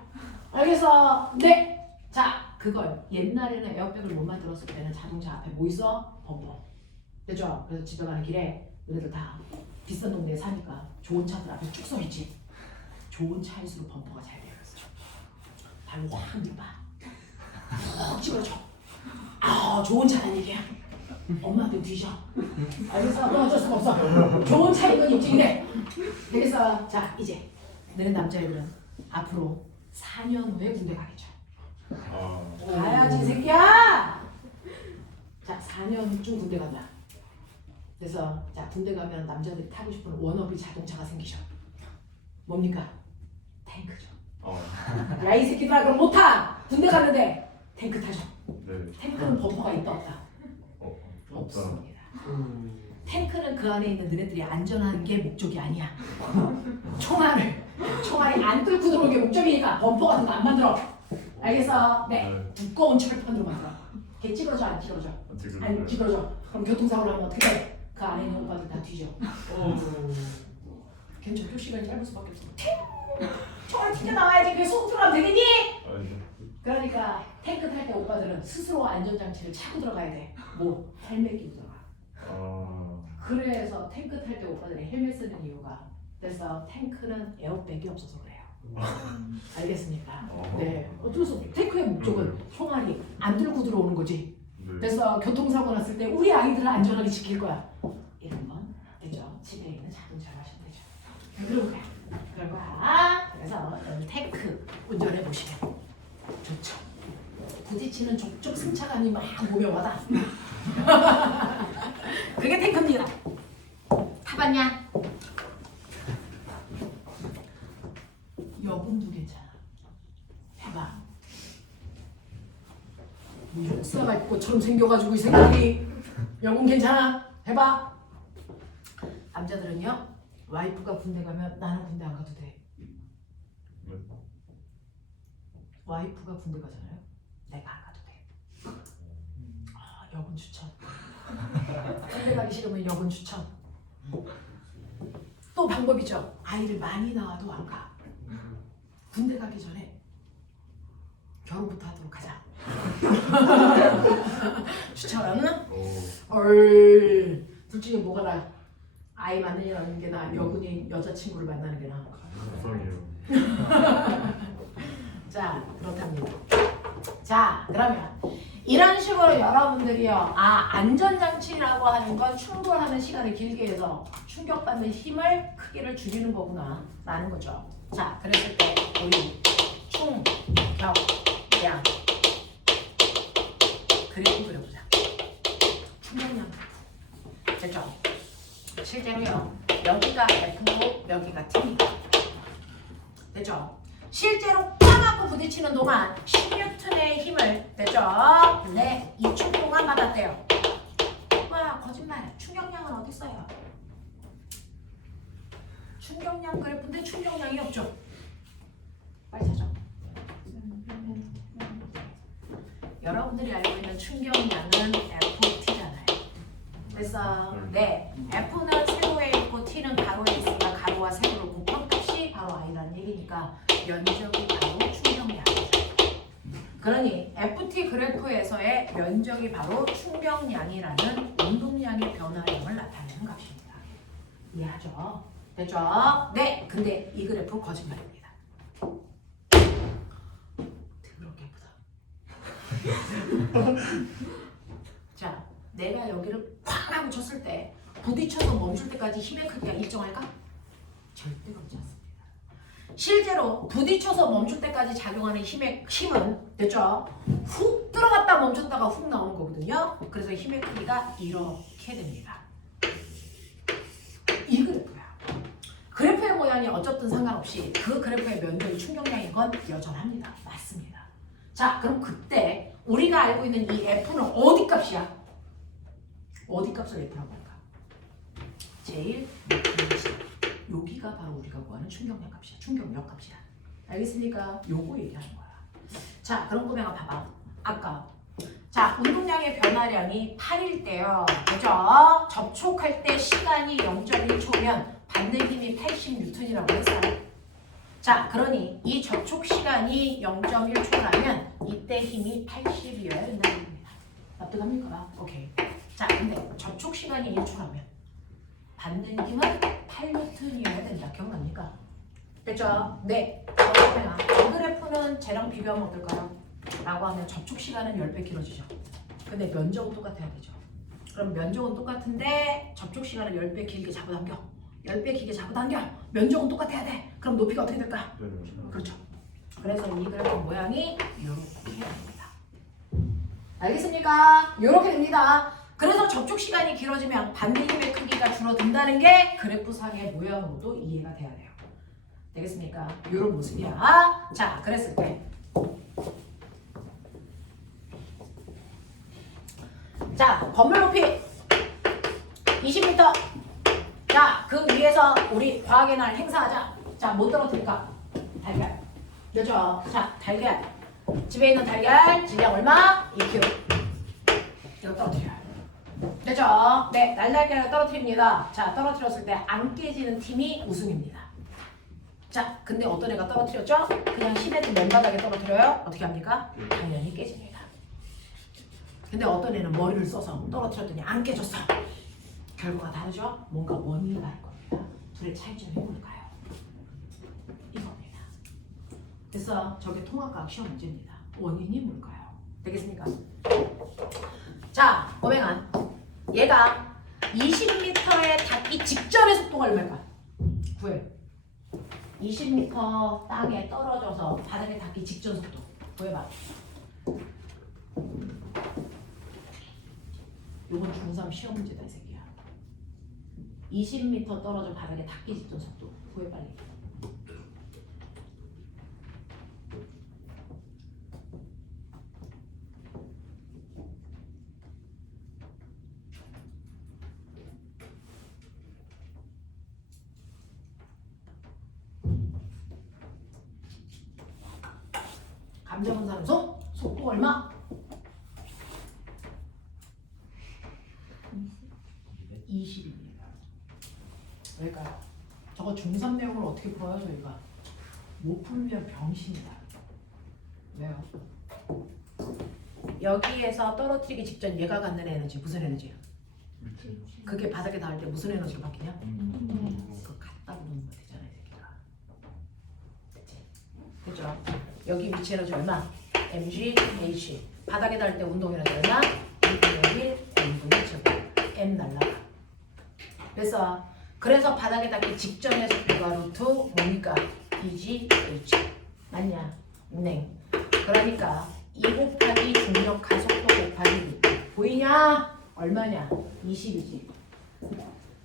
알겠어? 네. 자, 그걸 옛날에는 에어백을 못 만들었을 때는 자동차 앞에 뭐 있어? 범퍼. 됐죠? 그래서 집에 가는 길에 너희들 다 비싼 동네에 사니까 좋은 차들 앞에 쭉 서 있지. 좋은 차일수록 범퍼가 잘 되어 있어. 발로 확 밀어봐. 푹 집어줘. 아, 좋은 차란 얘기야. 엄마한테 뒤져. 알겠어? 그럼 어쩔 수가 없어. 좋은 차인 건 입증이네. 알겠어? 자, 이제 너네 남자애들은 앞으로 4년 후에 군대 가겠죠. 가야지, 이 새끼야. 자, 4년 후쯤 군대 간다. 그래서 자, 군대 가면 남자들이 타고 싶은 워너비 자동차가 생기죠. 뭡니까? 탱크죠. 야, 이 새끼들아, 그럼 못 타. 군대 가는데 탱크 타죠. 네. 탱크는 범퍼가 있다 없다? 없습니다. 탱크는 그 안에 있는 너네들이 안전한 게 목적이 아니야. 총알이 안 뚫고 들어오는 게 목적이니까 범퍼 같은 거 안 만들어. 알겠어? 네. 두꺼운 철판으로 만들어. 걔 찌그러져 안 찌그러져? 안 찌그러져. 그럼 교통사고를 하면 어떻게 돼? 그 안에 있는 오빠들 다 뒤져. 걔는 접촉 시간이 짧을 수밖에 없어. 총알 튕겨 나와야지. 그게 속도로 하면 되겠니? 그러니까 탱크 탈 때 오빠들은 스스로 안전장치를 차고 들어가야 돼. 뭐 헬멧 끼고 들어가. 그래서 탱크 탈 때 오빠들이 헬멧 쓰는 이유가 그래서 탱크는 에어백이 없어서 그래요. 알겠습니까? 네. 어쩔 수 없어. 탱크의 목적은 총알이 안 들고 들어오는 거지. 그래서 교통사고 났을 때 우리 아이들을 안전하게 지킬 거야. 이런 건 되죠. 집에 있는 자동차로 하시면 되죠. 그런 거야. 그런 거야. 그래서 탱크 운전해 보시면 좋죠. 부딪히는 족족 승차감이 막 오면 와다. 그게 탱크입니다. 타봤냐? 여군도 괜찮아. 해봐. 뭐 역사갈 것처럼 생겨가지고 이 생각이. 여군 괜찮아. 해봐. 남자들은요, 와이프가 군대 가면 나는 군대 안 가도 돼. 와이프가 군대 가잖아요. 내가 안 가도 돼. 아, 여군 추천. 군대 가기 싫으면 여군 추천. 또 방법이죠. 아이를 많이 낳아도 안 가. 군대 가기 전에 결혼부터 하도록 하자. 추천. 둘 중에 뭐가 나? 아이 만나는 게 나, 여군이 여자친구를 만나는 게 나. 자, 그렇답니다. 자, 그러면 이런 식으로 여러분들이요, 안전장치라고 하는 건 충돌하는 시간을 길게 해서 충격받는 힘을, 크기를 줄이는 거구나 라는 거죠. 자, 그랬을 때 우리 충격량 그래프 그려보자. 충격량 됐죠? 실제로요, 여기가 F고 여기가 T입니다. 됐죠? 실제로 꽉하고 부딪히는 동안 10N의 힘을, 됐죠? 네, 2초 동안 받았대요. 와, 거짓말. 충격량은 어디 있어요? 충격량 그래프인데 충격량이 없죠? 빨리 찾아. 여러분들이 알고 있는 충격량은 FT잖아요. 됐어? 네, F는 세로에 있고 T는 가로에 있으니까 가로와 세로를 곱한 값이 바로 I라는 얘기니까 면적이 바로 충격량이죠. 그러니 FT 그래프에서의 면적이 바로 충격량이라는 운동량의 변화량을 나타내는 값입니다. 이해하죠? 됐죠? 네, 근데 이 그래프 거짓말입니다. 더럽게 예쁘다. 자, 내가 여기를 쾅 하고 쳤을 때 부딪혀서 멈출 때까지 힘의 크기가 일정할까? 절대 그렇지 않습니다. 실제로 부딪혀서 멈출 때까지 작용하는 힘은, 됐죠? 훅 들어갔다 멈췄다가 훅 나오는 거거든요. 그래서 힘의 크기가 이렇게 됩니다. 이 그래프야. 그래프의 모양이 어쨌든 상관없이 그 그래프의 면적이 충격량인 건 여전합니다. 맞습니다. 자, 그럼 그때 우리가 알고 있는 이 F는 어디 값이야? 어디 값을 F라고 할까? 제일 높은 값이야. 여기가 바로 우리가 구하는 충격량 값이야. 충격력 값이야. 알겠습니까? 요거 얘기하는 거야. 자, 그럼 꼬맹아 봐봐. 아까 자, 운동량의 변화량이 8일 때요. 그죠? 접촉할 때 시간이 0.1초면 받는 힘이 80N이라고 했어요. 자, 그러니 이 접촉 시간이 0.1초라면 이때 힘이 80이어야 된다는 겁니다. 납득합니까? 오케이. 자, 근데 접촉 시간이 1초라면 받는 힘은 8N이어야 된다. 기억납니까? 됐죠? 네. 그러면 이 그래프는 쟤랑 비교하면 어떨까요? 라고 하면 접촉 시간은 10배 길어지죠. 근데 면적은 똑같아야 되죠. 그럼 면적은 똑같은데 접촉 시간을 10배 길게 잡아당겨. 10배 길게 잡아당겨. 면적은 똑같아야 돼. 그럼 높이가 어떻게 될까? 그렇죠. 그래서 이 그래프 모양이 이렇게 됩니다. 알겠습니까? 이렇게 됩니다. 그래서 접촉 시간이 길어지면 받는 힘의 크기가 줄어든다는 게 그래프상의 모양으로도 이해가 돼야 돼요. 되겠습니까? 이런 모습이야. 자, 그랬을 때 자, 건물 높이 20m. 자, 그 위에서 우리 과학의 날 행사하자. 자, 뭐 떨어뜨릴까? 달걀. 그렇죠? 자, 달걀. 집에 있는 달걀 질량 얼마? 2kg. 이거 떨어뜨려요. 됐죠? 네, 날달걀을 떨어뜨립니다. 자, 떨어뜨렸을 때 안 깨지는 팀이 우승입니다. 자, 근데 어떤 애가 떨어뜨렸죠? 그냥 심해진 맨바닥에 떨어뜨려요? 어떻게 합니까? 당연히 깨집니다. 근데 어떤 애는 머리를 써서 떨어뜨렸더니 안 깨졌어. 결과가 다르죠? 뭔가 원인이 다를 겁니다. 둘의 차이점이 뭘까요? 이겁니다. 그래서 저게 통합과학 시험 문제입니다. 원인이 뭘까요? 되겠습니까? 자, 오맹한 얘가 20m에 닿기 직전의 속도가 얼마일까? 구해. 20m 땅에 떨어져서 바닥에 닿기 직전 속도 구해봐. 요건 중3 시험 문제다 이 새끼야. 20m 떨어져 바닥에 닿기 직전 속도 구해 빨리. 감정분산소 속도 얼마? 20입니다. 왜일까요? 저거 중3 내용을 어떻게 풀어요 저희가? 못 풀면 병신이다. 왜요? 여기에서 떨어뜨리기 직전 얘가 갖는 에너지 무슨 에너지야? 그게 바닥에 닿을 때 무슨 에너지로 바뀌냐? 그거 갖다 부는 거 되잖아 이 새끼가. 그치? 그죠? 여기 위치 에너지 얼마? mg, h. 바닥에 닿을 때 운동 에너지 얼마? 2분의 1, m분의 제곱. m 날라가. 그래서 바닥에 닿기 직전의 속도가 루트 뭡니까? dg, h. 맞냐? 네. 그러니까 2 곱하기 중력 가속도 곱하기 루트. 보이냐? 얼마냐? 20이지.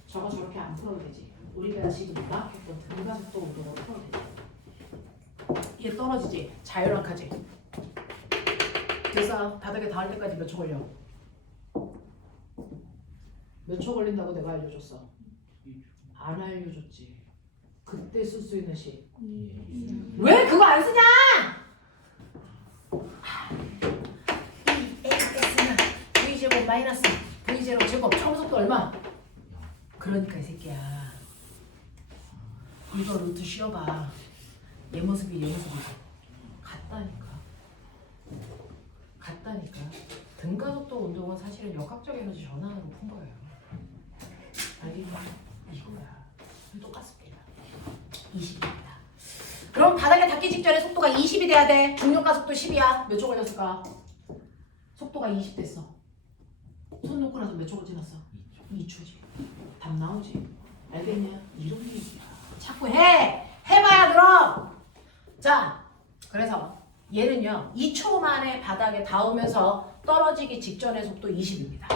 저거 저렇게 안 풀어도 되지. 우리가 지금 생각했던 등가속도 운동으로 풀어도 되지. 얘 떨어지지? 자유락하지? 그래서 바닥에 닿을 때까지 몇 초 걸려? 몇 초 걸린다고 내가 알려줬어? 안 알려줬지. 그때 쓸 수 있는 시. 왜 그거 안 쓰냐? EAS는 V제곱 마이너스 V제곱 제곱 처음 속도 얼마? 그러니까 이 새끼야. 이거 루트 씌워봐. 얘 모습이 같다니까. 등가속도 운동은 사실은 역학적 에너지 전환으로 푼 거예요. 알겠냐? 이거야. 똑같습니다. 20입니다. 그럼 바닥에 닿기 직전에 속도가 20이 돼야 돼. 중력가 속도 10이야. 몇 초 걸렸을까? 속도가 20 됐어. 손 놓고 나서 몇 초가 지났어? 2초지. 답 나오지? 알겠냐? 이런 얘기야. 자꾸 해봐야 들어. 자, 그래서 얘는요 2초 만에 바닥에 닿으면서 떨어지기 직전의 속도 20입니다.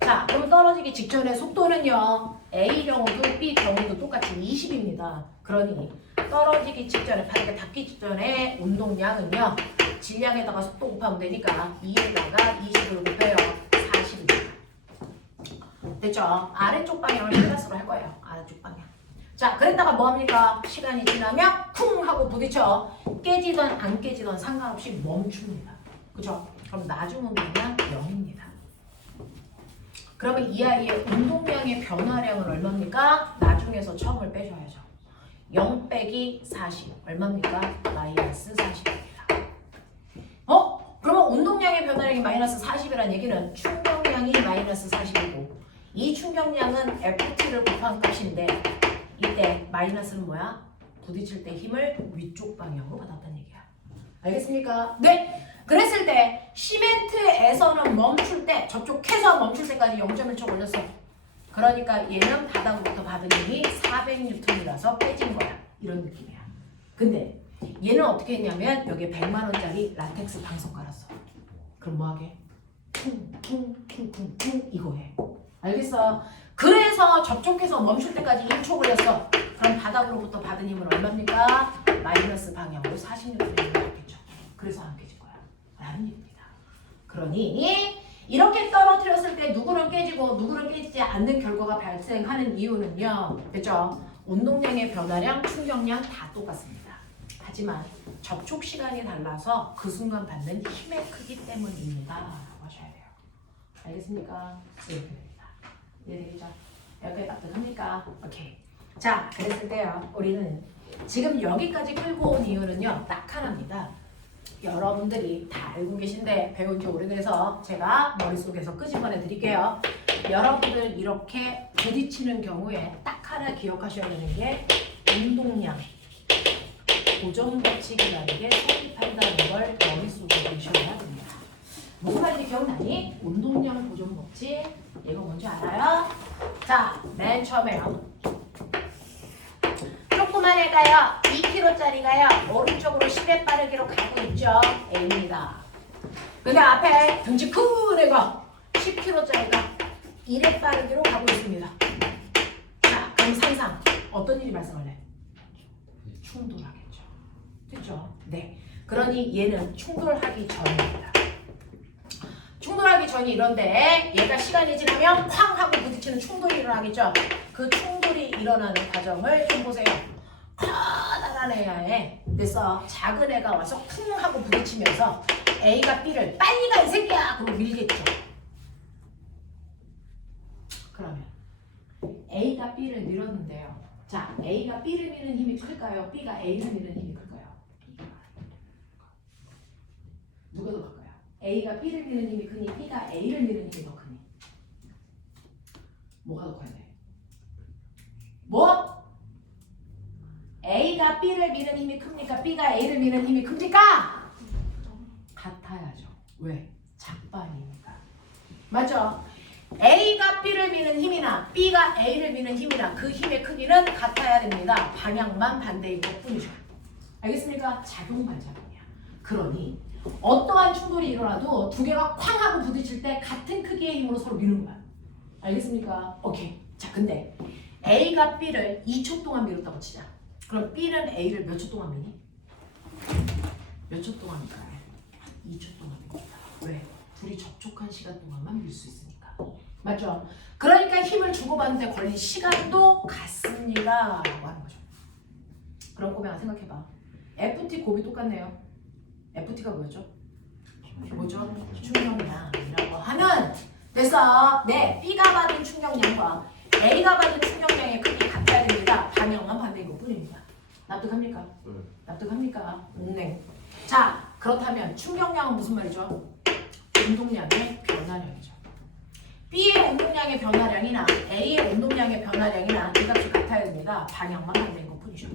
자, 그럼 떨어지기 직전의 속도는요 A 경우도 B 경우도 똑같이 20입니다. 그러니 떨어지기 직전에 바닥에 닿기 직전에 운동량은요 질량에다가 속도 곱하면 되니까 2에다가 20을 곱해요. 40입니다. 됐죠? 아래쪽 방향을 플러스로 할 거예요. 아래쪽 방향. 자, 그랬다가 뭐합니까? 시간이 지나면 쿵 하고 부딪혀. 깨지던 안 깨지던 상관없이 멈춥니다. 그죠? 그럼 나중 운동량 0입니다. 그러면 이 아이의 운동량의 변화량은 얼마입니까? 나중에서 처음을 빼줘야죠. 0 빼기 40 얼마입니까? 마이너스 40입니다. 그러면 운동량의 변화량이 마이너스 40이라는 얘기는 충격량이 마이너스 40이고 이 충격량은 FT를 곱한 값인데 이때 마이너스는 뭐야? 부딪힐 때 힘을 위쪽 방향으로 받았다는 얘기야. 알겠습니까? 네! 그랬을 때 시멘트에서는 멈출 때 저쪽에서 멈출 때까지 0.1초 걸렸어. 그러니까 얘는 바닥으로부터 받은 힘이 400N이라서 깨진 거야. 이런 느낌이야. 근데 얘는 어떻게 했냐면 여기에 100만 원짜리 라텍스 방석 깔았어. 그럼 뭐하게? 쿵쿵쿵쿵쿵 이거 해. 알겠어? 그래서 접촉해서 멈출 때까지 1초 걸렸어. 그럼 바닥으로부터 받은 힘은 얼마입니까? 마이너스 방향으로 40N이 나겠죠. 그래서 안 깨질 거야. 라는 얘기입니다. 그러니 이렇게 떨어뜨렸을 때 누구는 깨지고 누구는 깨지지 않는 결과가 발생하는 이유는요. 됐죠? 운동량의 변화량, 충격량 다 똑같습니다. 하지만 접촉 시간이 달라서 그 순간 받는 힘의 크기 때문입니다. 라고 하셔야 돼요. 알겠습니까? 이렇게 됩니다. 이해되겠죠? 여기까지 납득합니까? 오케이. 자, 그랬을 때요. 우리는 지금 여기까지 끌고 온 이유는요. 딱 하나입니다. 여러분들이 다 알고 계신데 배운 지 오래돼서 제가 머릿속에서 끄집어내 드릴게요. 여러분들 이렇게 부딪히는 경우에 딱 하나 기억하셔야 되는 게 운동량, 고정 법칙이라는 게 성립한다는 걸 머릿속에 두셔야 됩니다. 무슨 말인지 기억나니? 운동량 고정 법칙. 이거 뭔지 알아요? 자, 맨 처음에요. 조그만 애가요. 2kg짜리가요. 오른쪽으로 10의 빠르기로 가고 있죠. A입니다. 근데 앞에 등치 큰 애가 10kg짜리가 1의 빠르기로 가고 있습니다. 자, 그럼 상상 어떤 일이 발생할래? 충돌하겠죠. 됐죠? 네. 그러니 얘는 충돌하기 전입니다. 충돌하기 전이 이런데 얘가 시간이 지나면 쾅 하고 부딪히는 충돌이 일어나겠죠. 그 충돌이 일어나는 과정을 좀 보세요. 커다란 애에 그래서 작은 애가 와서 쿵 하고 부딪히면서 A가 B를 빨리 가 이 새끼야! 그러고 밀겠죠. 그러면 A가 B를 밀었는데요. 자, A가 B를 미는 힘이 클까요? B가 A를 미는 힘이 클까요? 누가 더 클까요? A가 B를 미는 힘이 크니 B가 A를 미는 힘이 더 크니? 뭐가 더 커야 돼? 뭐? A가 B를 미는 힘이 큽니까? B가 A를 미는 힘이 큽니까? 같아야죠. 왜? 작반이니까. 맞죠? A가 B를 미는 힘이나 B가 A를 미는 힘이나 그 힘의 크기는 같아야 됩니다. 방향만 반대인 것뿐이죠. 알겠습니까? 작용 반작용이야. 그러니 어떠한 충돌이 일어나도 두 개가 쾅 하고 부딪힐 때 같은 크기의 힘으로 서로 미는 거야. 알겠습니까? 오케이. 자, 근데 A가 B를 2초 동안 밀었다고 치자. 그럼 B는 A를 몇 초 동안 미니? 몇 초 동안 밀까요? 2초 동안 밉니다. 왜? 둘이 접촉한 시간 동안만 밀 수 있으니까. 맞죠? 그러니까 힘을 주고받는데 걸린 시간도 같습니다. 라고 하는 거죠. 그럼 꼬맹아 생각해봐. FT 곱이 똑같네요. FT가 뭐였죠? 뭐죠? 충격량이라고 하면 됐어. 네, B가 받은 충격량과 A가 받은 충격량의 크기 같아야 됩니다. 방향만 반대인 것 뿐입니다. 납득합니까? 네. 납득합니까? 네. 자, 그렇다면 충격량은 무슨 말이죠? 운동량의 변화량이죠. B의 운동량의 변화량이나 A의 운동량의 변화량이나 이 값이 같아야 됩니다. 방향만 반대인 것 뿐이죠.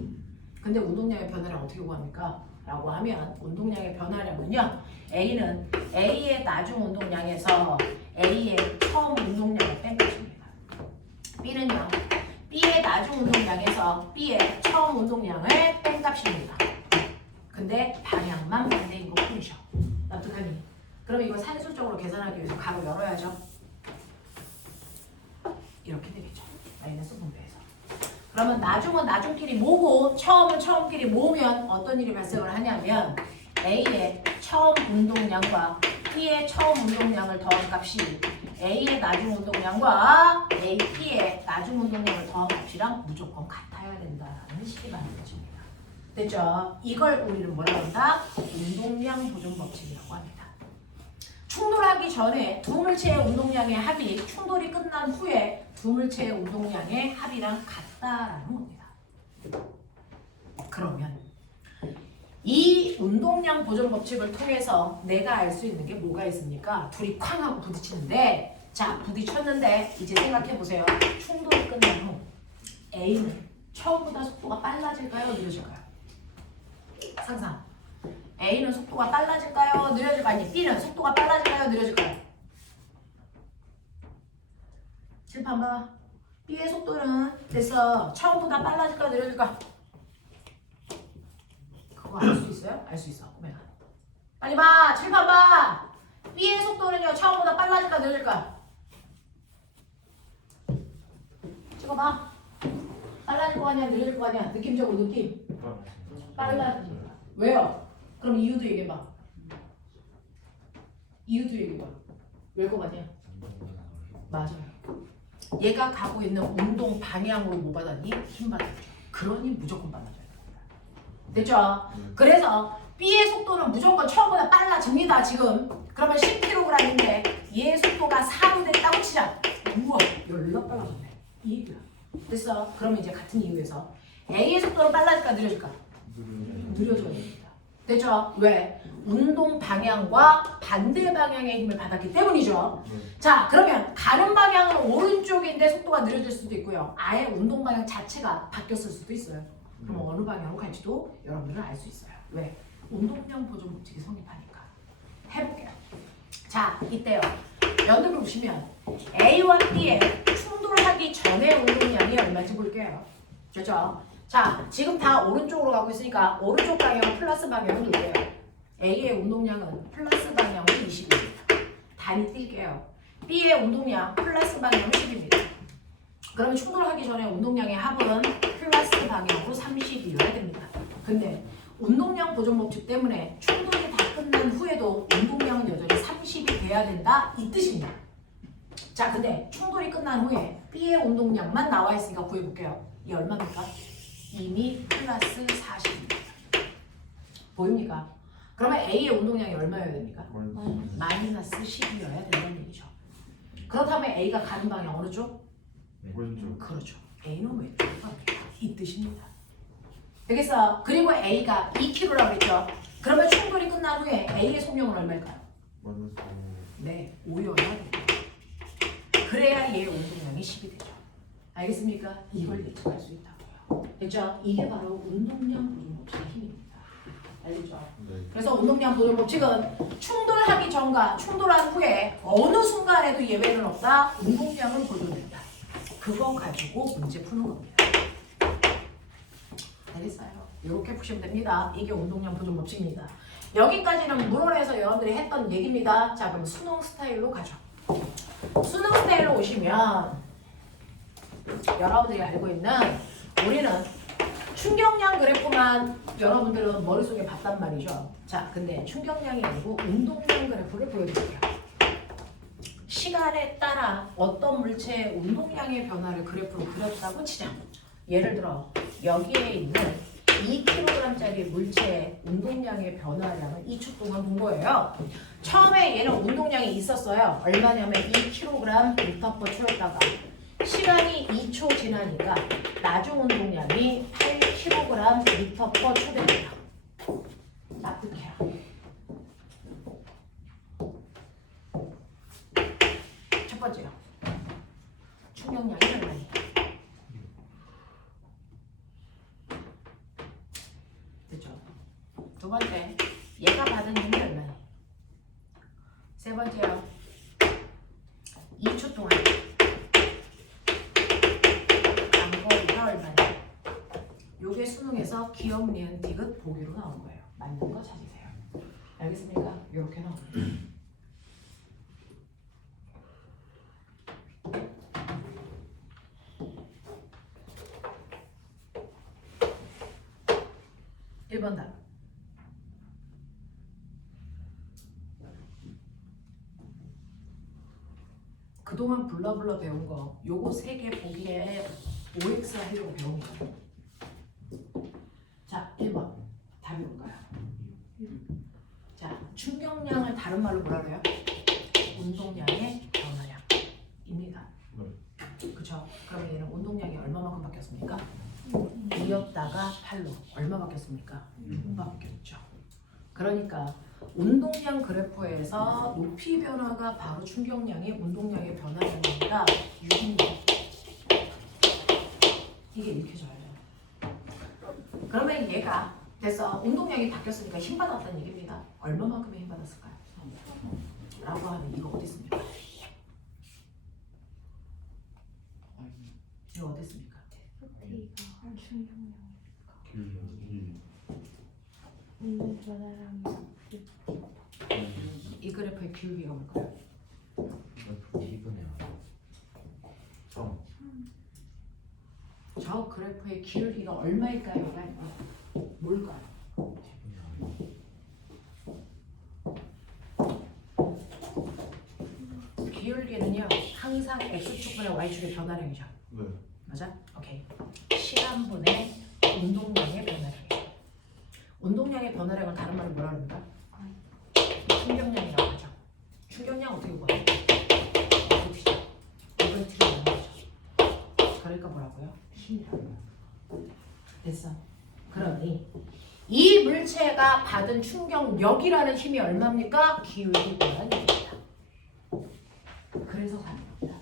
근데 운동량의 변화량 어떻게 구합니까? 라고 하면 운동량의 변화량은요. A는 A의 나중 운동량에서 A의 처음 운동량을 뺀 것입니다. B는요. B의 나중 운동량에서 B의 처음 운동량을 뺀 값입니다. 근데 방향만 반대인 것 뿐이죠. 납득하니? 그럼 이거 산술적으로 계산하기 위해서 가로 열어야죠. 이렇게 되겠죠. 마이너스 분배해서. 그러면 나중은 나중끼리 모으고 처음은 처음끼리 모으면 어떤 일이 발생을 하냐면 A의 처음 운동량과 B의 처음 운동량을 더한 값이 A의 나중 운동량과 B의 나중 운동량을 더한 값이랑 무조건 같아야 된다는 식이 만들어집니다. 됐죠? 이걸 우리는 뭐라고 한다? 운동량 보존 법칙이라고 합니다. 충돌하기 전에 두 물체의 운동량의 합이 충돌이 끝난 후에 두 물체의 운동량의 합이랑 같다라는 겁니다. 그러면 이 운동량 보존 법칙을 통해서 내가 알 수 있는 게 뭐가 있습니까? 둘이 쾅 하고 부딪히는데 자, 부딪혔는데 이제 생각해 보세요. 충돌이 끝난 후 A는 처음보다 속도가 빨라질까요? 느려질까요? 상상. A는 속도가 빨라질까요? 느려질까요? 아니, B는 속도가 빨라질까요? 느려질까요? 칠판 봐. B의 속도는 됐어. 처음보다 빨라질까? 느려질까? 그거 알 수 있어요? 알 수 있어. 꼬매가. 빨리 봐. 칠판 봐. B의 속도는요. 처음보다 빨라질까? 느려질까? 찍어봐. 빨라질 거 아니야? 느려질 거 아니야? 느낌적으로 느낌. 빨라집니다. 왜요? 그럼 이유도 얘기해봐. 이유도 얘기해봐. 왜 거 같냐? 맞아요. 얘가 가고 있는 운동 방향으로 뭐 받았니? 힘 받았죠. 그러니 무조건 빨라져야 됩니다. 됐죠? 그래서 B의 속도는 무조건 처음보다 빨라집니다. 지금. 그러면 10kg인데 얘의 속도가 4로 됐다고 치자. 우와, 열나 빨라졌네. 이 얘기야. 됐어? 그러면 이제 같은 이유에서 A의 속도는 빨라질까 느려질까? 느려져야 됩니다. 됐죠? 왜? 운동 방향과 반대 방향의 힘을 받았기 때문이죠. 자, 그러면 가는 방향은 오른쪽인데 속도가 느려질 수도 있고요. 아예 운동 방향 자체가 바뀌었을 수도 있어요. 그럼 어느 방향으로 갈지도 여러분들은 알 수 있어요. 왜? 운동량 보존 법칙이 성립하니까. 해볼게요. 자, 이때요. 연습을 보시면 A와 B의 충돌하기 전의 운동량이 얼마인지 볼게요. 그렇죠? 자, 지금 다 오른쪽으로 가고 있으니까 오른쪽 방향은 플러스 방향을 놓을게요. A의 운동량은 플러스 방향으로 20입니다. 단위 뛸게요. B의 운동량 플러스 방향은 10입니다. 그러면 충돌하기 전에 운동량의 합은 플러스 방향으로 30이어야 됩니다. 근데 운동량 보존 법칙 때문에 충돌이 다 끝난 후에도 운동량은 여전히 30이 돼야 된다 이 뜻입니다. 자, 근데 충돌이 끝난 후에 B의 운동량만 나와 있으니까 구해볼게요. 이 얼마입니까? 이미 플러스 40입니다. 보입니까? 그러면 A의 운동량이 얼마여야 됩니까? 마이너스 10이어야 된다는 얘기죠. 그렇다면 A가 가는 방향 어느 쪽? 오른쪽. 그렇죠. A는 왼쪽으로 갑니다. 이 뜻입니다. 되겠어? 그리고 A가 2kg라고 그랬죠? 그러면 충돌이 끝난 후에 A의 속력은 얼마일까요? 네, 5여야 됩니다. 그래야 얘의 운동량이 10이 되죠. 알겠습니까? 이걸 예측할 수 있다고요. 됐죠? 이게 바로 운동량 보존 법칙의 힘입니다. 알겠죠? 네. 그래서 운동량 보존 법칙은 충돌하기 전과 충돌한 후에 어느 순간에도 예외는 없다. 운동량은 보존된다. 그거 가지고 문제 푸는 겁니다. 알겠어요? 이렇게 푸시면 됩니다. 이게 운동량 보존 법칙입니다. 여기까지는 물원에서 여러분들이 했던 얘기입니다. 자, 그럼 수능 스타일로 가죠. 수능 스타일로 오시면 여러분들이 알고 있는 우리는 충격량 그래프만 여러분들은 머릿속에 봤단 말이죠. 자, 근데 충격량이 아니고 운동량 그래프를 보여드릴게요. 시간에 따라 어떤 물체의 운동량의 변화를 그래프로 그렸다고 치자. 예를 들어 여기에 있는 2kg짜리 물체의 운동량의 변화량을 2초 동안 본 거예요. 처음에 얘는 운동량이 있었어요. 얼마냐면 2kg/m/초였다가 시간이 2초 지나니까 나중 운동량이 8kg/m/초 됩니다. 납득해요. 첫 번째요. 충격량이 얼마예요? 됐죠? 두 번째, 얘가 받은 힘이 얼마예요? 세 번째요. 2초 동안 간거리가 얼마예요? 요게 수능에서 기억, 니은, 디귿, 보기로 나온 거예요. 맞는 거 찾으세요. 알겠습니까? 요렇게 나온 거예요. (1번) 답. 그동안 블러블러 배운 거 요거 3개 보기에 OX 하려고 배운 거예요. 자, 1번 답이 뭔가요? 자, 충격량을 다른 말로 뭐라 그래요? 운동량의 변화량입니다. 그쵸? 그러면 얘는 운동량이 얼마만큼 바뀌었습니까? 2였다가 8로 얼마 바뀌었습니까? 6 바뀌었죠. 그러니까 운동량 그래프에서 높이 변화가 바로 충격량이 운동량의 변화량입니다. 6입니다. 이게 읽혀져요. 그러면 얘가 됐어. 운동량이 바뀌었으니까 힘 받았다는 얘기입니다. 얼마만큼의 힘 받았을까요? 라고 하면 이거 어디 있습니까? 이거 어디 있습니까? T가 충격량 기울기 운동 변화량이 이 그래프의 기울기가 뭘까요? 기분이야. 저 그래프의 기울기가 얼마일까요? 뭘까요? 기울기는요 항상 x축분의 y축의 변화량이죠. 네. 맞아? 오케이. 시간분의 운동량의 변화량이죠. 운동량의 변화량을 다른 말로 뭐라 그럽니까? 충격량이라고 하죠. 충격량 어떻게 구해요? 볼티죠. 볼티를 넣는 거죠. 그러니까 뭐라고요? 힘이라고 해요. 됐어. 그러니 이 물체가 받은 충격력이라는 힘이 얼마입니까? 기울기라는 얘기입니다. 그래서 사는 겁니다.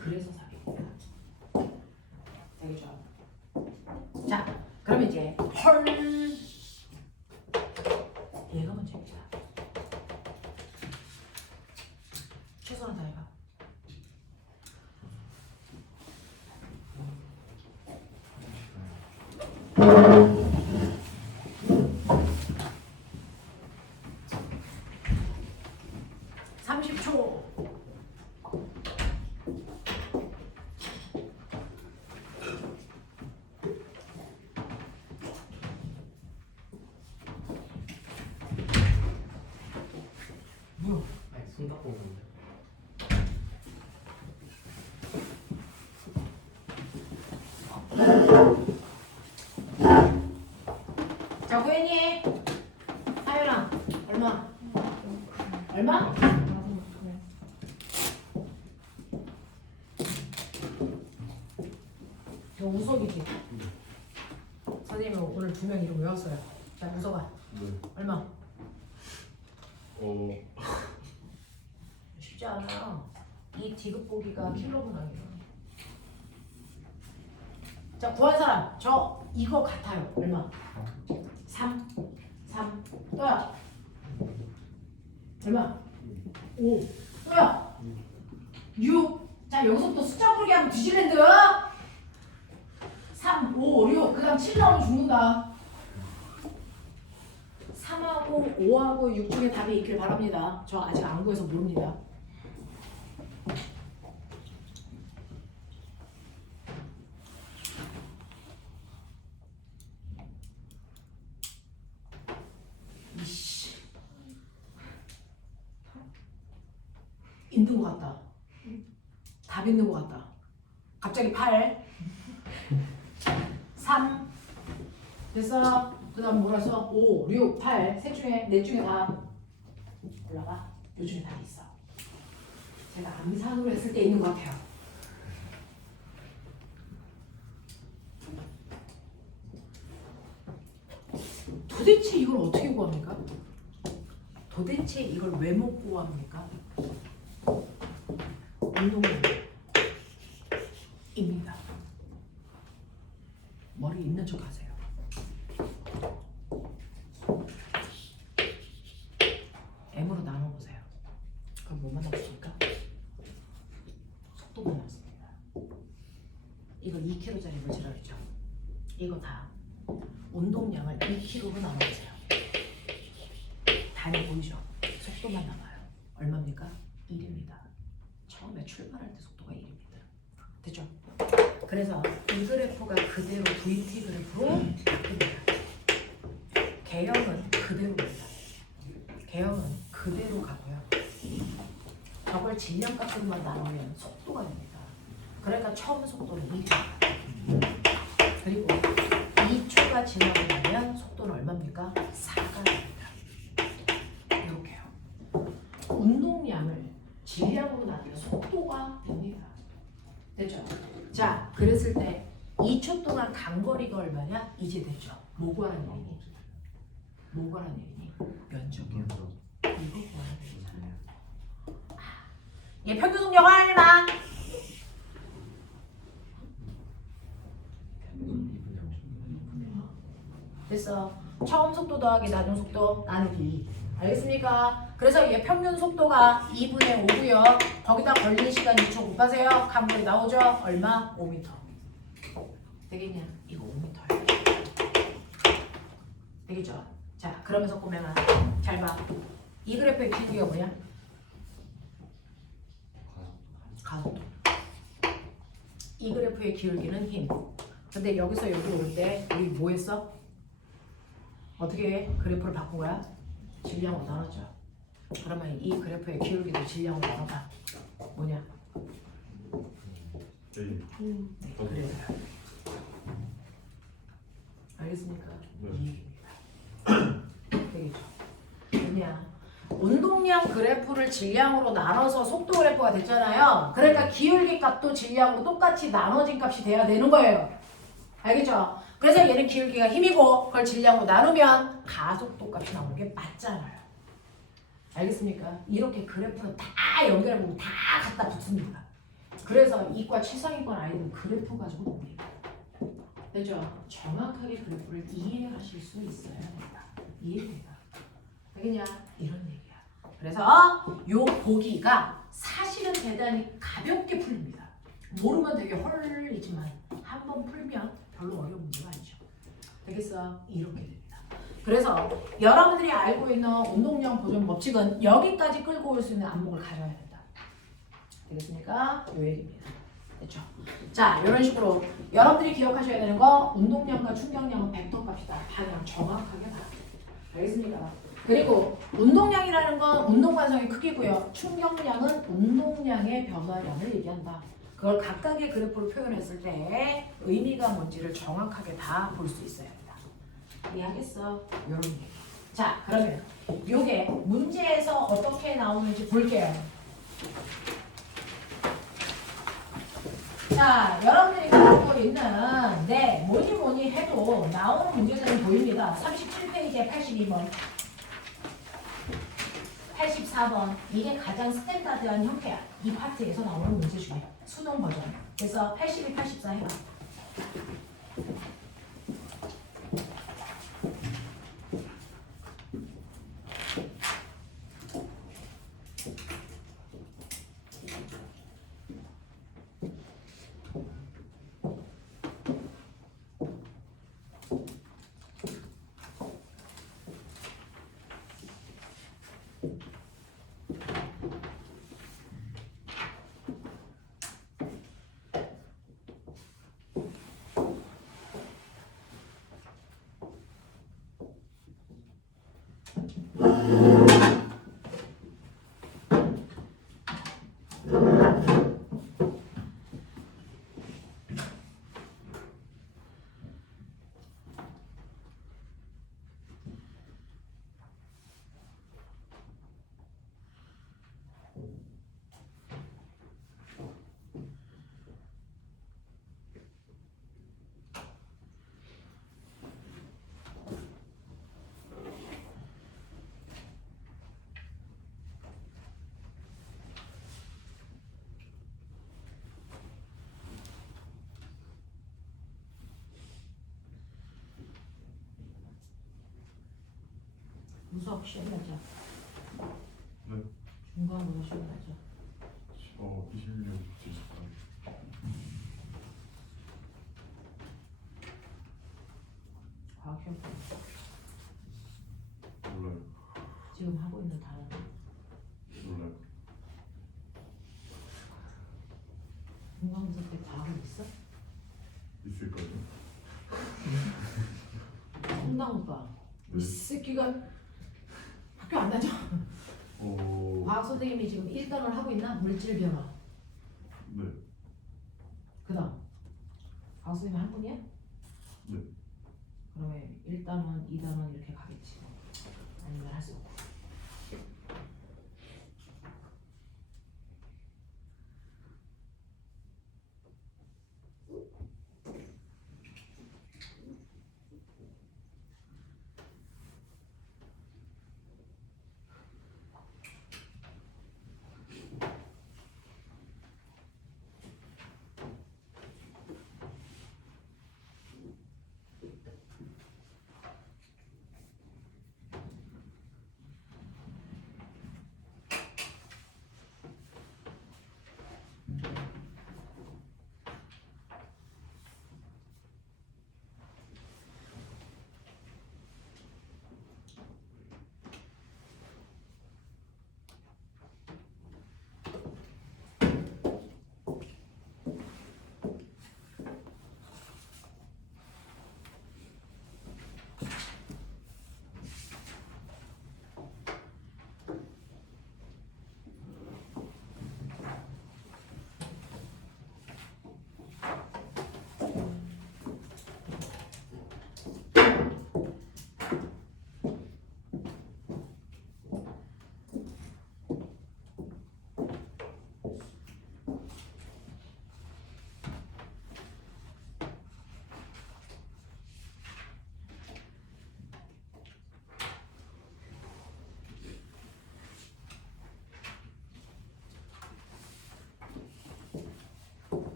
그래서 사는 겁니다. 되겠죠? 자, 그러면 이제 헐 얘가 문제입니다. 최선을 다해봐. 손 닦고 오는데. 자, 고현이 하연아 얼마? 얼마? 요 너 우석이지? 선생님은 오늘 2명 이름 외웠어요. 자, 우석아. 네. 얼마? 어. 쉽지 않아. 이 디귿 보기가 킬로그램이야. 자, 구한 사람. 저 이거 같아요. 얼마? 3. 또야. 얼마? 5. 또야. 6. 자, 여기서부터 숫자 부르기 하면 뒤질랜드. 3, 5, 6. 그 다음 7 나오면 죽는다. 3하고 5하고 6 중에 답이 있길 바랍니다. 저 아직 안 구해서 모릅니다. 이씨. 있는 것 같다. 답 있는 것 같다. 갑자기 8. 3. 됐어. 그 다음 몰아서 5, 6, 8. 넷 중에 다 올라가. 요 중에 다 있어. 제가 암산으로 했을 때 있는 것 같아요. 도대체 이걸 어떻게 구합니까? 도대체 이걸 왜 못 구합니까? 운동입니다. 머리 있는 척 하세요. M으로 나눠보세요. 그럼 뭐 만났습니까? 속도 만났습니다. 이거 2kg짜리 물질이죠. 이거 다 운동량을 2kg로 나눠보세요. 단위 보이죠? 속도만 남아요. 얼마입니까? 1입니다. 처음에 출발할 때 속도가 1입니다. 됐죠? 그래서 이 그래프가 그대로 VT 그래프로 바뀝니다. 개형은 그대로입니다. 개형은 그대로 가고요. 저걸 질량값으로만 나누면 속도가 됩니다. 그러니까 처음 속도는 1입니다. 그리고 2초가 지나고 나면 속도는 얼마입니까? 4가 됩니다. 이렇게요. 운동량을 질량으로 나누면 속도가 됩니다. 됐죠? 자, 그랬을 때 2초 동안 간거리가 얼마냐? 이제 됐죠? 뭐 구하는 얘기니? 뭐 구하는 얘기니? 면적이요. 이거 구하는 얘기잖아요. 얘 평균 속력 얼마? 됐어. 처음 속도 더하기 나중 속도 나누기. 알겠습니까? 그래서 얘 평균 속도가 2분의 5고요. 거기다 걸린 시간 2초 곱하세요. 간거리 나오죠? 얼마? 5m. 되겠냐? 이거 5m예요. 되겠죠? 자, 그러면서 꼬맹아 잘 봐. 이 그래프의 기울기가 뭐냐? 가속도. 이 그래프의 기울기는 힘. 근데 여기서 여기 올 때 우리 뭐 했어? 어떻게 그래프를 바꾼 거야? 질량으로 나눴죠. 그러면 이 그래프의 기울기도 질량으로 나눠봐. 뭐냐? 네, 그래서요. 알겠습니까? 네. 이 얘기입니다. 되겠죠? 왜냐? 운동량 그래프를 질량으로 나눠서 속도 그래프가 됐잖아요. 그러니까 기울기 값도 질량으로 똑같이 나눠진 값이 돼야 되는 거예요. 알겠죠? 그래서 얘는 기울기가 힘이고 그걸 질량으로 나누면 가속도 값이 나오는 게 맞잖아요. 알겠습니까? 이렇게 그래프는 다 연결해보면 다 갖다 붙습니다. 그래서 이과 최상위권 아이들은 그래프 가지고 놉니다. 되죠? 정확하게 그래프를 이해하실 수 있어야 됩니다. 이해됩니다. 알겠냐? 이런 얘기야. 그래서 요 보기가 사실은 대단히 가볍게 풀립니다. 모르면 되게 헐리지만 한번 풀면 별로 어려운 문제가 아니죠. 되겠어? 이렇게 됩니다. 그래서 여러분들이 알고 있는 운동량 보존 법칙은 여기까지 끌고 올 수 있는 안목을 가져야 된다. 되겠습니까? 요 얘기입니다. 됐죠? 자, 이런 식으로 여러분들이 기억하셔야 되는 거 운동량과 충격량은 벡터 값이다. 방향 정확하게 봐. 알겠습니까? 그리고 운동량이라는 건 운동관성의 크기고요. 충격량은 운동량의 변화량을 얘기한다. 그걸 각각의 그래프로 표현했을 때 의미가 뭔지를 정확하게 다 볼 수 있어야 한다. 이해하겠어? 요런 얘기. 자, 그러면 요게 문제에서 어떻게 나오는지 볼게요. 자, 여러분들이 갖고 있는 뭐니 해도 나오는 문제들은 보입니다. 37페이지에 82번, 84번 이게 가장 스탠다드한 형태야. 이 파트에서 나오는 문제 중에 수능 버전. 그래서 82, 84 해봐. 무수학 시험 날짜. 네. 중간고사 시험 날짜. 21년 24일. 과학 시험 몰라요. 지금 하고 있는 단어. 몰라요. 중간고사 때 과학은 있어? 있을까요? 혼당 오빠. 이 네. 새끼가 학교 안 다녀. 과학 선생님이 지금 1단을 하고 있나? 물질 변화. 네. 그다음 과학 선생님 한 분이야? 네. 그러면 1단원, 2단원 이렇게 가겠지. 아니면 할 수 없고.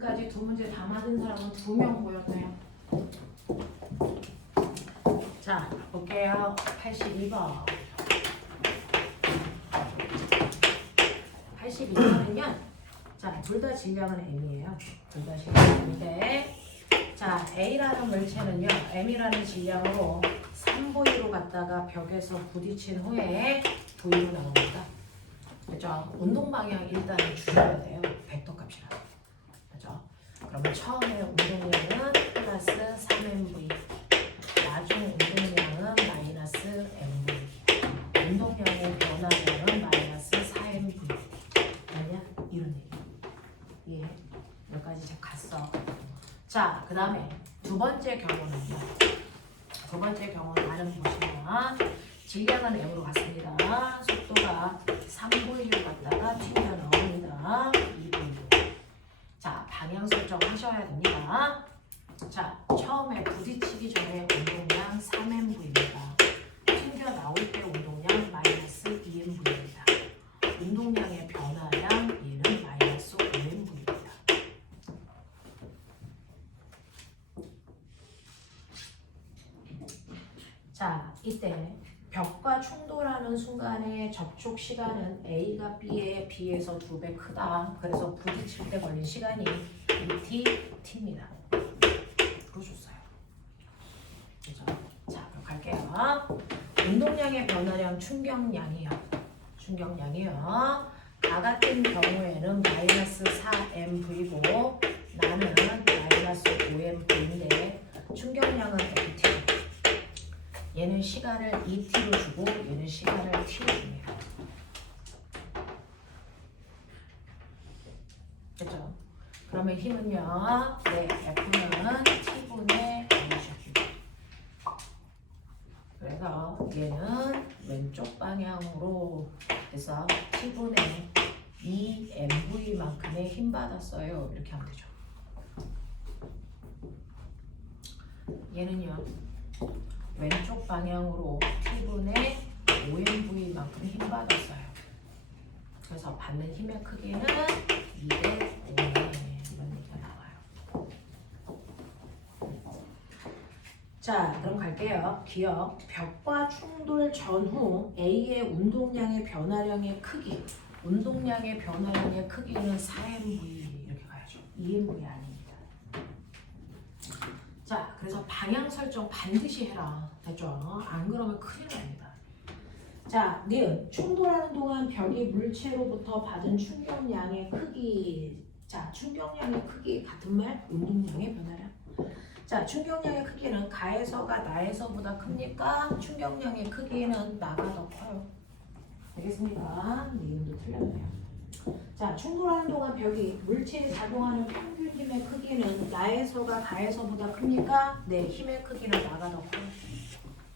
지금까지 두 문제 다 맞은 사람은 2명 보였네요. 자, 볼게요. 82번. 82번은요. 자, 둘 다 질량은 m이에요. 둘 다 질량은 m인데, 자, A라는 물체는요, M이라는 질량으로 3V로 갔다가 벽에서 부딪힌 후에 V로 나옵니다. 그죠? 운동 방향 일단은 줄여야 돼요. 벡터 값이라. 그죠? 그러면 처음에 운동량은 플러스 3mv, 나중 운동량은 마이너스 mv, 운동량의 변화량은 마이너스 4mv. 아니야? 이런 얘기. 예, 여기까지 이제 갔어. 자, 그 다음에 두 번째 경우는요. 두 번째 경우는 나는 보시면 질량은 m으로 갔습니다. 속도가 3V로 갔다가 튕겨 나옵니다. 2V로. 자, 방향 설정하셔야 됩니다. 자, 처음에 부딪히기 전에 운동량 3mv입니다. 튕겨 나올 때 운동량 마이너스 2mv입니다. 운동량의 변화량 얘는 마이너스 5mv입니다. 자, 이때 벽과 충돌하는 순간의 접촉 시간은 A가 B에 비해서 2배 크다. 그래서 부딪힐 때 걸린 시간이 2t, t입니다. 풀어줬어요. 그죠? 자, 그럼 갈게요. 운동량의 변화량 충격량이요. 충격량이요. 가 같은 경우에는 마이너스 4mv고 나는 마이너스 5mv인데 충격량은 ft. 얘는 시간을 2t로 주고 얘는 시간을 t로 줍니다. 됐죠? 그러면 힘은요. 네, F는 t분의 mg입니다. 그래서 얘는 왼쪽 방향으로 해서 t분의 2mv만큼의 힘 받았어요. 이렇게 하면 되죠. 얘는요. 왼쪽 방향으로 t분의 5mv만큼 힘 받았어요. 그래서 받는 힘의 크기는 2대 5네. 이런 얘기가 나와요. 자, 그럼 갈게요. 기억. 벽과 충돌 전후 A의 운동량의 변화량의 크기. 운동량의 변화량의 크기는 4mv 이렇게 가야죠. 2mv 아닙니다. 자, 그래서 방향 설정 반드시 해라. 됐죠? 안 그러면 큰일 납니다. 자, 니은 충돌하는 동안 벽이 물체로부터 받은 충격량의 크기. 자, 충격량의 크기 같은 말, 운동량의 변화량. 자, 충격량의 크기는 가에서가 나에서보다 큽니까? 충격량의 크기는 나가 더 커요. 되겠습니까? 니은도 틀렸네요. 자, 충돌하는 동안 벽이 물체에 작용하는 평균 힘의 크기는 나에서가 가에서보다 큽니까? 네, 힘의 크기는 나가 더 커요.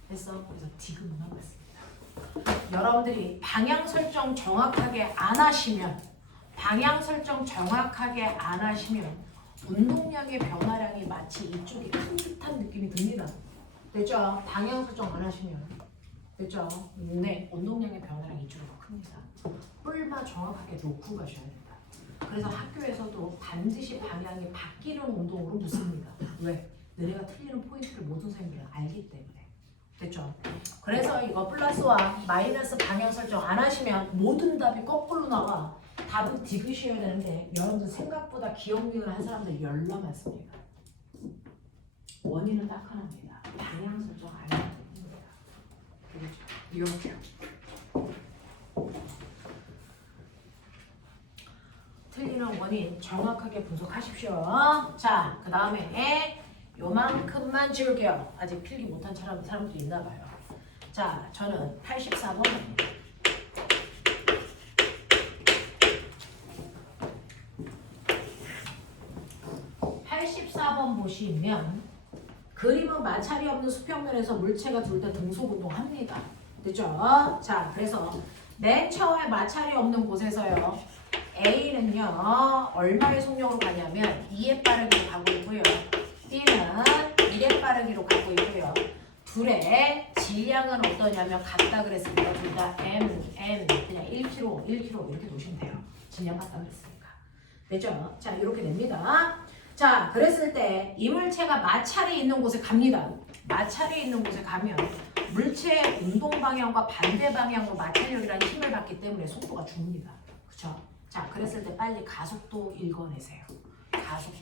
됐어? 그래서 디귿만 맞습니다. 여러분들이 방향 설정 정확하게 안 하시면 운동량의 변화량이 마치 이쪽이 큰 듯한 느낌이 듭니다. 됐죠? 방향 설정 안 하시면 됐죠? 네, 운동량의 변화량이 이쪽이 더 큽니다. 뿔만 정확하게 놓고 가셔야 된다. 그래서 학교에서도 반드시 방향이 바뀌는 운동으로 묻습니다. 왜? 너네가 틀리는 포인트를 모든 선생님들은 알기 때문에. 됐죠? 그래서 이거 플러스와 마이너스 방향 설정 안 하시면 모든 답이 거꾸로 나와. 답은 디귿이어야 되는데 여러분들 생각보다 기억력을 한 사람들 열나 많습니다. 원인은 딱 하나입니다. 방향 설정 안 하는 겁니다. 이렇게요. 틀리는 원인 정확하게 분석하십시오. 자, 그 다음에 요만큼만 지울게요. 아직 필기 못한 사람도 있나 봐요. 자, 저는 84번입니다. 84번 보시면 그림은 마찰이 없는 수평면에서 물체가 둘 다 등속운동합니다. 됐죠? 자, 그래서 맨 처음에 마찰이 없는 곳에서요. A는요. 얼마의 속력으로 가냐면 2의 빠르기로 가고 있고요. B는 1의 빠르기로 가고 있고요. 둘의 질량은 어떠냐면 같다 그랬으니까 둘 다 M, N 그냥 1kg 이렇게 놓으시면 돼요. 질량 같다 그랬으니까. 됐죠? 자, 이렇게 됩니다. 자, 그랬을 때 이물체가 마찰이 있는 곳에 갑니다. 마찰이 있는 곳에 가면 물체의 운동 방향과 반대 방향으로 마찰력이라는 힘을 받기 때문에 속도가 줍니다. 그쵸? 자, 그랬을 때 빨리 가속도 읽어내세요. 가속도.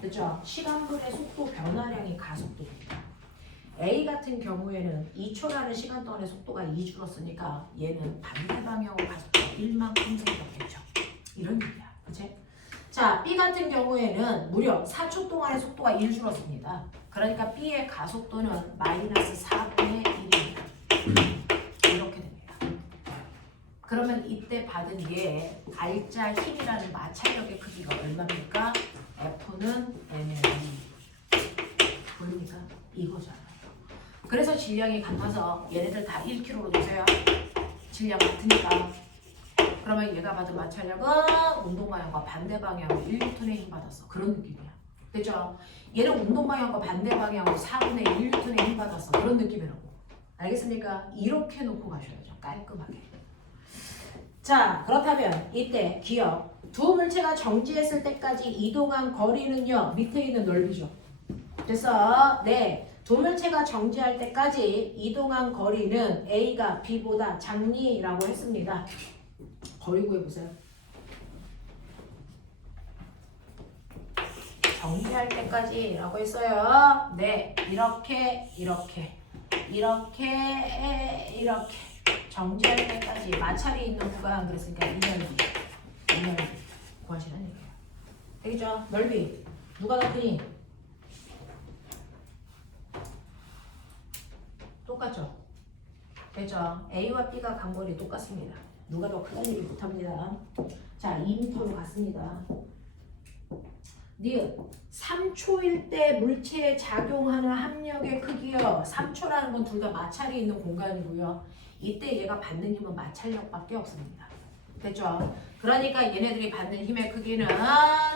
그죠? 시간분의 속도 변화량이 가속도입니다. A 같은 경우에는 2초라는 시간 동안의 속도가 2 줄었으니까 얘는 반대 방향으로 가속도가 1만큼 줄었겠죠. 이런 얘기야. 그치? 자, B 같은 경우에는 무려 4초 동안의 속도가 1 줄었습니다. 그러니까 B의 가속도는 마이너스 4분의 1입니다. 이렇게 됩니다. 그러면 이때 받은 얘 알짜 힘이라는 마찰력의 크기가 얼마입니까? F는 M의 2. 보입니까? 이거잖아요. 그래서 질량이 같아서 얘네들 다 1kg로 두세요. 질량 같으니까. 그러면 얘가 받은 마찰력은 운동 방향과 반대 방향으로 1N의 힘 받았어. 그런 느낌이야. 됐죠? 얘는 운동 방향과 반대 방향으로 4분의 1N의 힘 받았어. 그런 느낌이라고. 알겠습니까? 이렇게 놓고 가셔야죠. 깔끔하게. 자, 그렇다면 이때 기억. 두 물체가 정지했을 때까지 이동한 거리는요. 밑에 있는 넓이죠. 됐어? 네. 두 물체가 정지할 때까지 이동한 거리는 A가 B보다 작니라고 했습니다. 거리 구해보세요. 정지할 때까지 라고 했어요. 네, 이렇게 정지할 때까지 마찰이 있는 구간 그랬으니까 이 넓이 구하시는 얘기예요. 되겠죠? 넓이 누가 더 크니? 똑같죠? 됐죠? A와 B가 간 거리 똑같습니다. 누가 더 크다는 얘기 못합니다. 자, 2m로 갔습니다. 니은 3초일 때 물체에 작용하는 합력의 크기요. 3초라는 건 둘 다 마찰이 있는 공간이고요. 이때 얘가 받는 힘은 마찰력밖에 없습니다. 됐죠? 그러니까 얘네들이 받는 힘의 크기는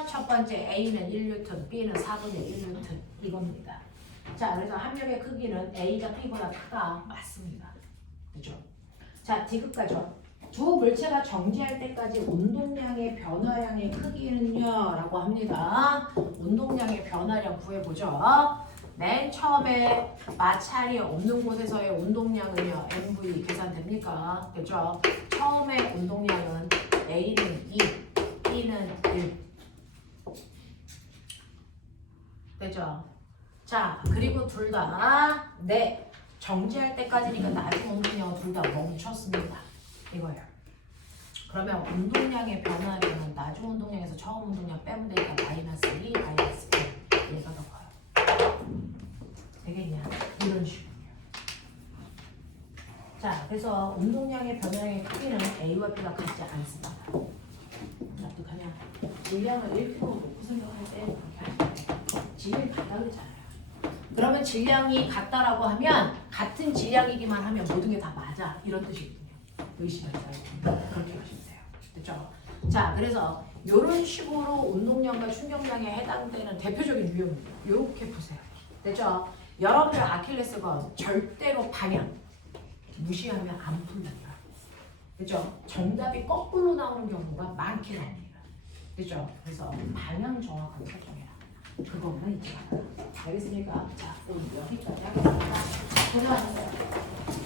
첫 번째 A는 1N, B는 4분의 1N 이겁니다. 자, 그래서 합력의 크기는 A가 B보다 크다. 맞습니다. 그죠? 자, D급가죠. 두 물체가 정지할 때까지 운동량의 변화량의 크기는요 라고 합니다. 운동량의 변화량 구해보죠. 맨 처음에 마찰이 없는 곳에서의 운동량은요 MV 계산됩니까? 그죠? 처음에 운동량은 A는 2, B는 1 되죠? 자, 그리고 둘 다 네, 정지할 때까지니까 나중 운동량은 둘 다 멈췄습니다. 이거예요. 그러면 운동량의 변화량은 나중 운동량에서 처음 운동량 빼면 되니까 마이너스 2, 마이너스 1 얘가 더 커요. 되겠냐? 이런 식으로요. 자, 그래서 운동량의 변화량의 크기는 A와 B가 같지 않습니다. 어떡하냐? 질량을 1% 놓고 생각할 때 그렇게 하시면 질량이 같다 그러잖아요. 그러면 질량이 같다라고 하면 같은 질량이기만 하면 모든 게 다 맞아. 이런 뜻이거든요. 의심하지 말고 그렇게 하시면 돼요. 됐죠? 자, 그래서 이런 식으로 운동량과 충격량에 해당되는 대표적인 유형입니다. 이렇게 보세요. 됐죠? 여러분들 아킬레스건 절대로 방향 무시하면 안 풀립니다. 됐죠? 정답이 거꾸로 나오는 경우가 많긴 합니다. 됐죠? 그래서 방향 정확하게 설정해라. 그것만 잊지 마라. 알겠습니까? 자, 오늘 여기까지 하겠습니다. 고생하셨어요.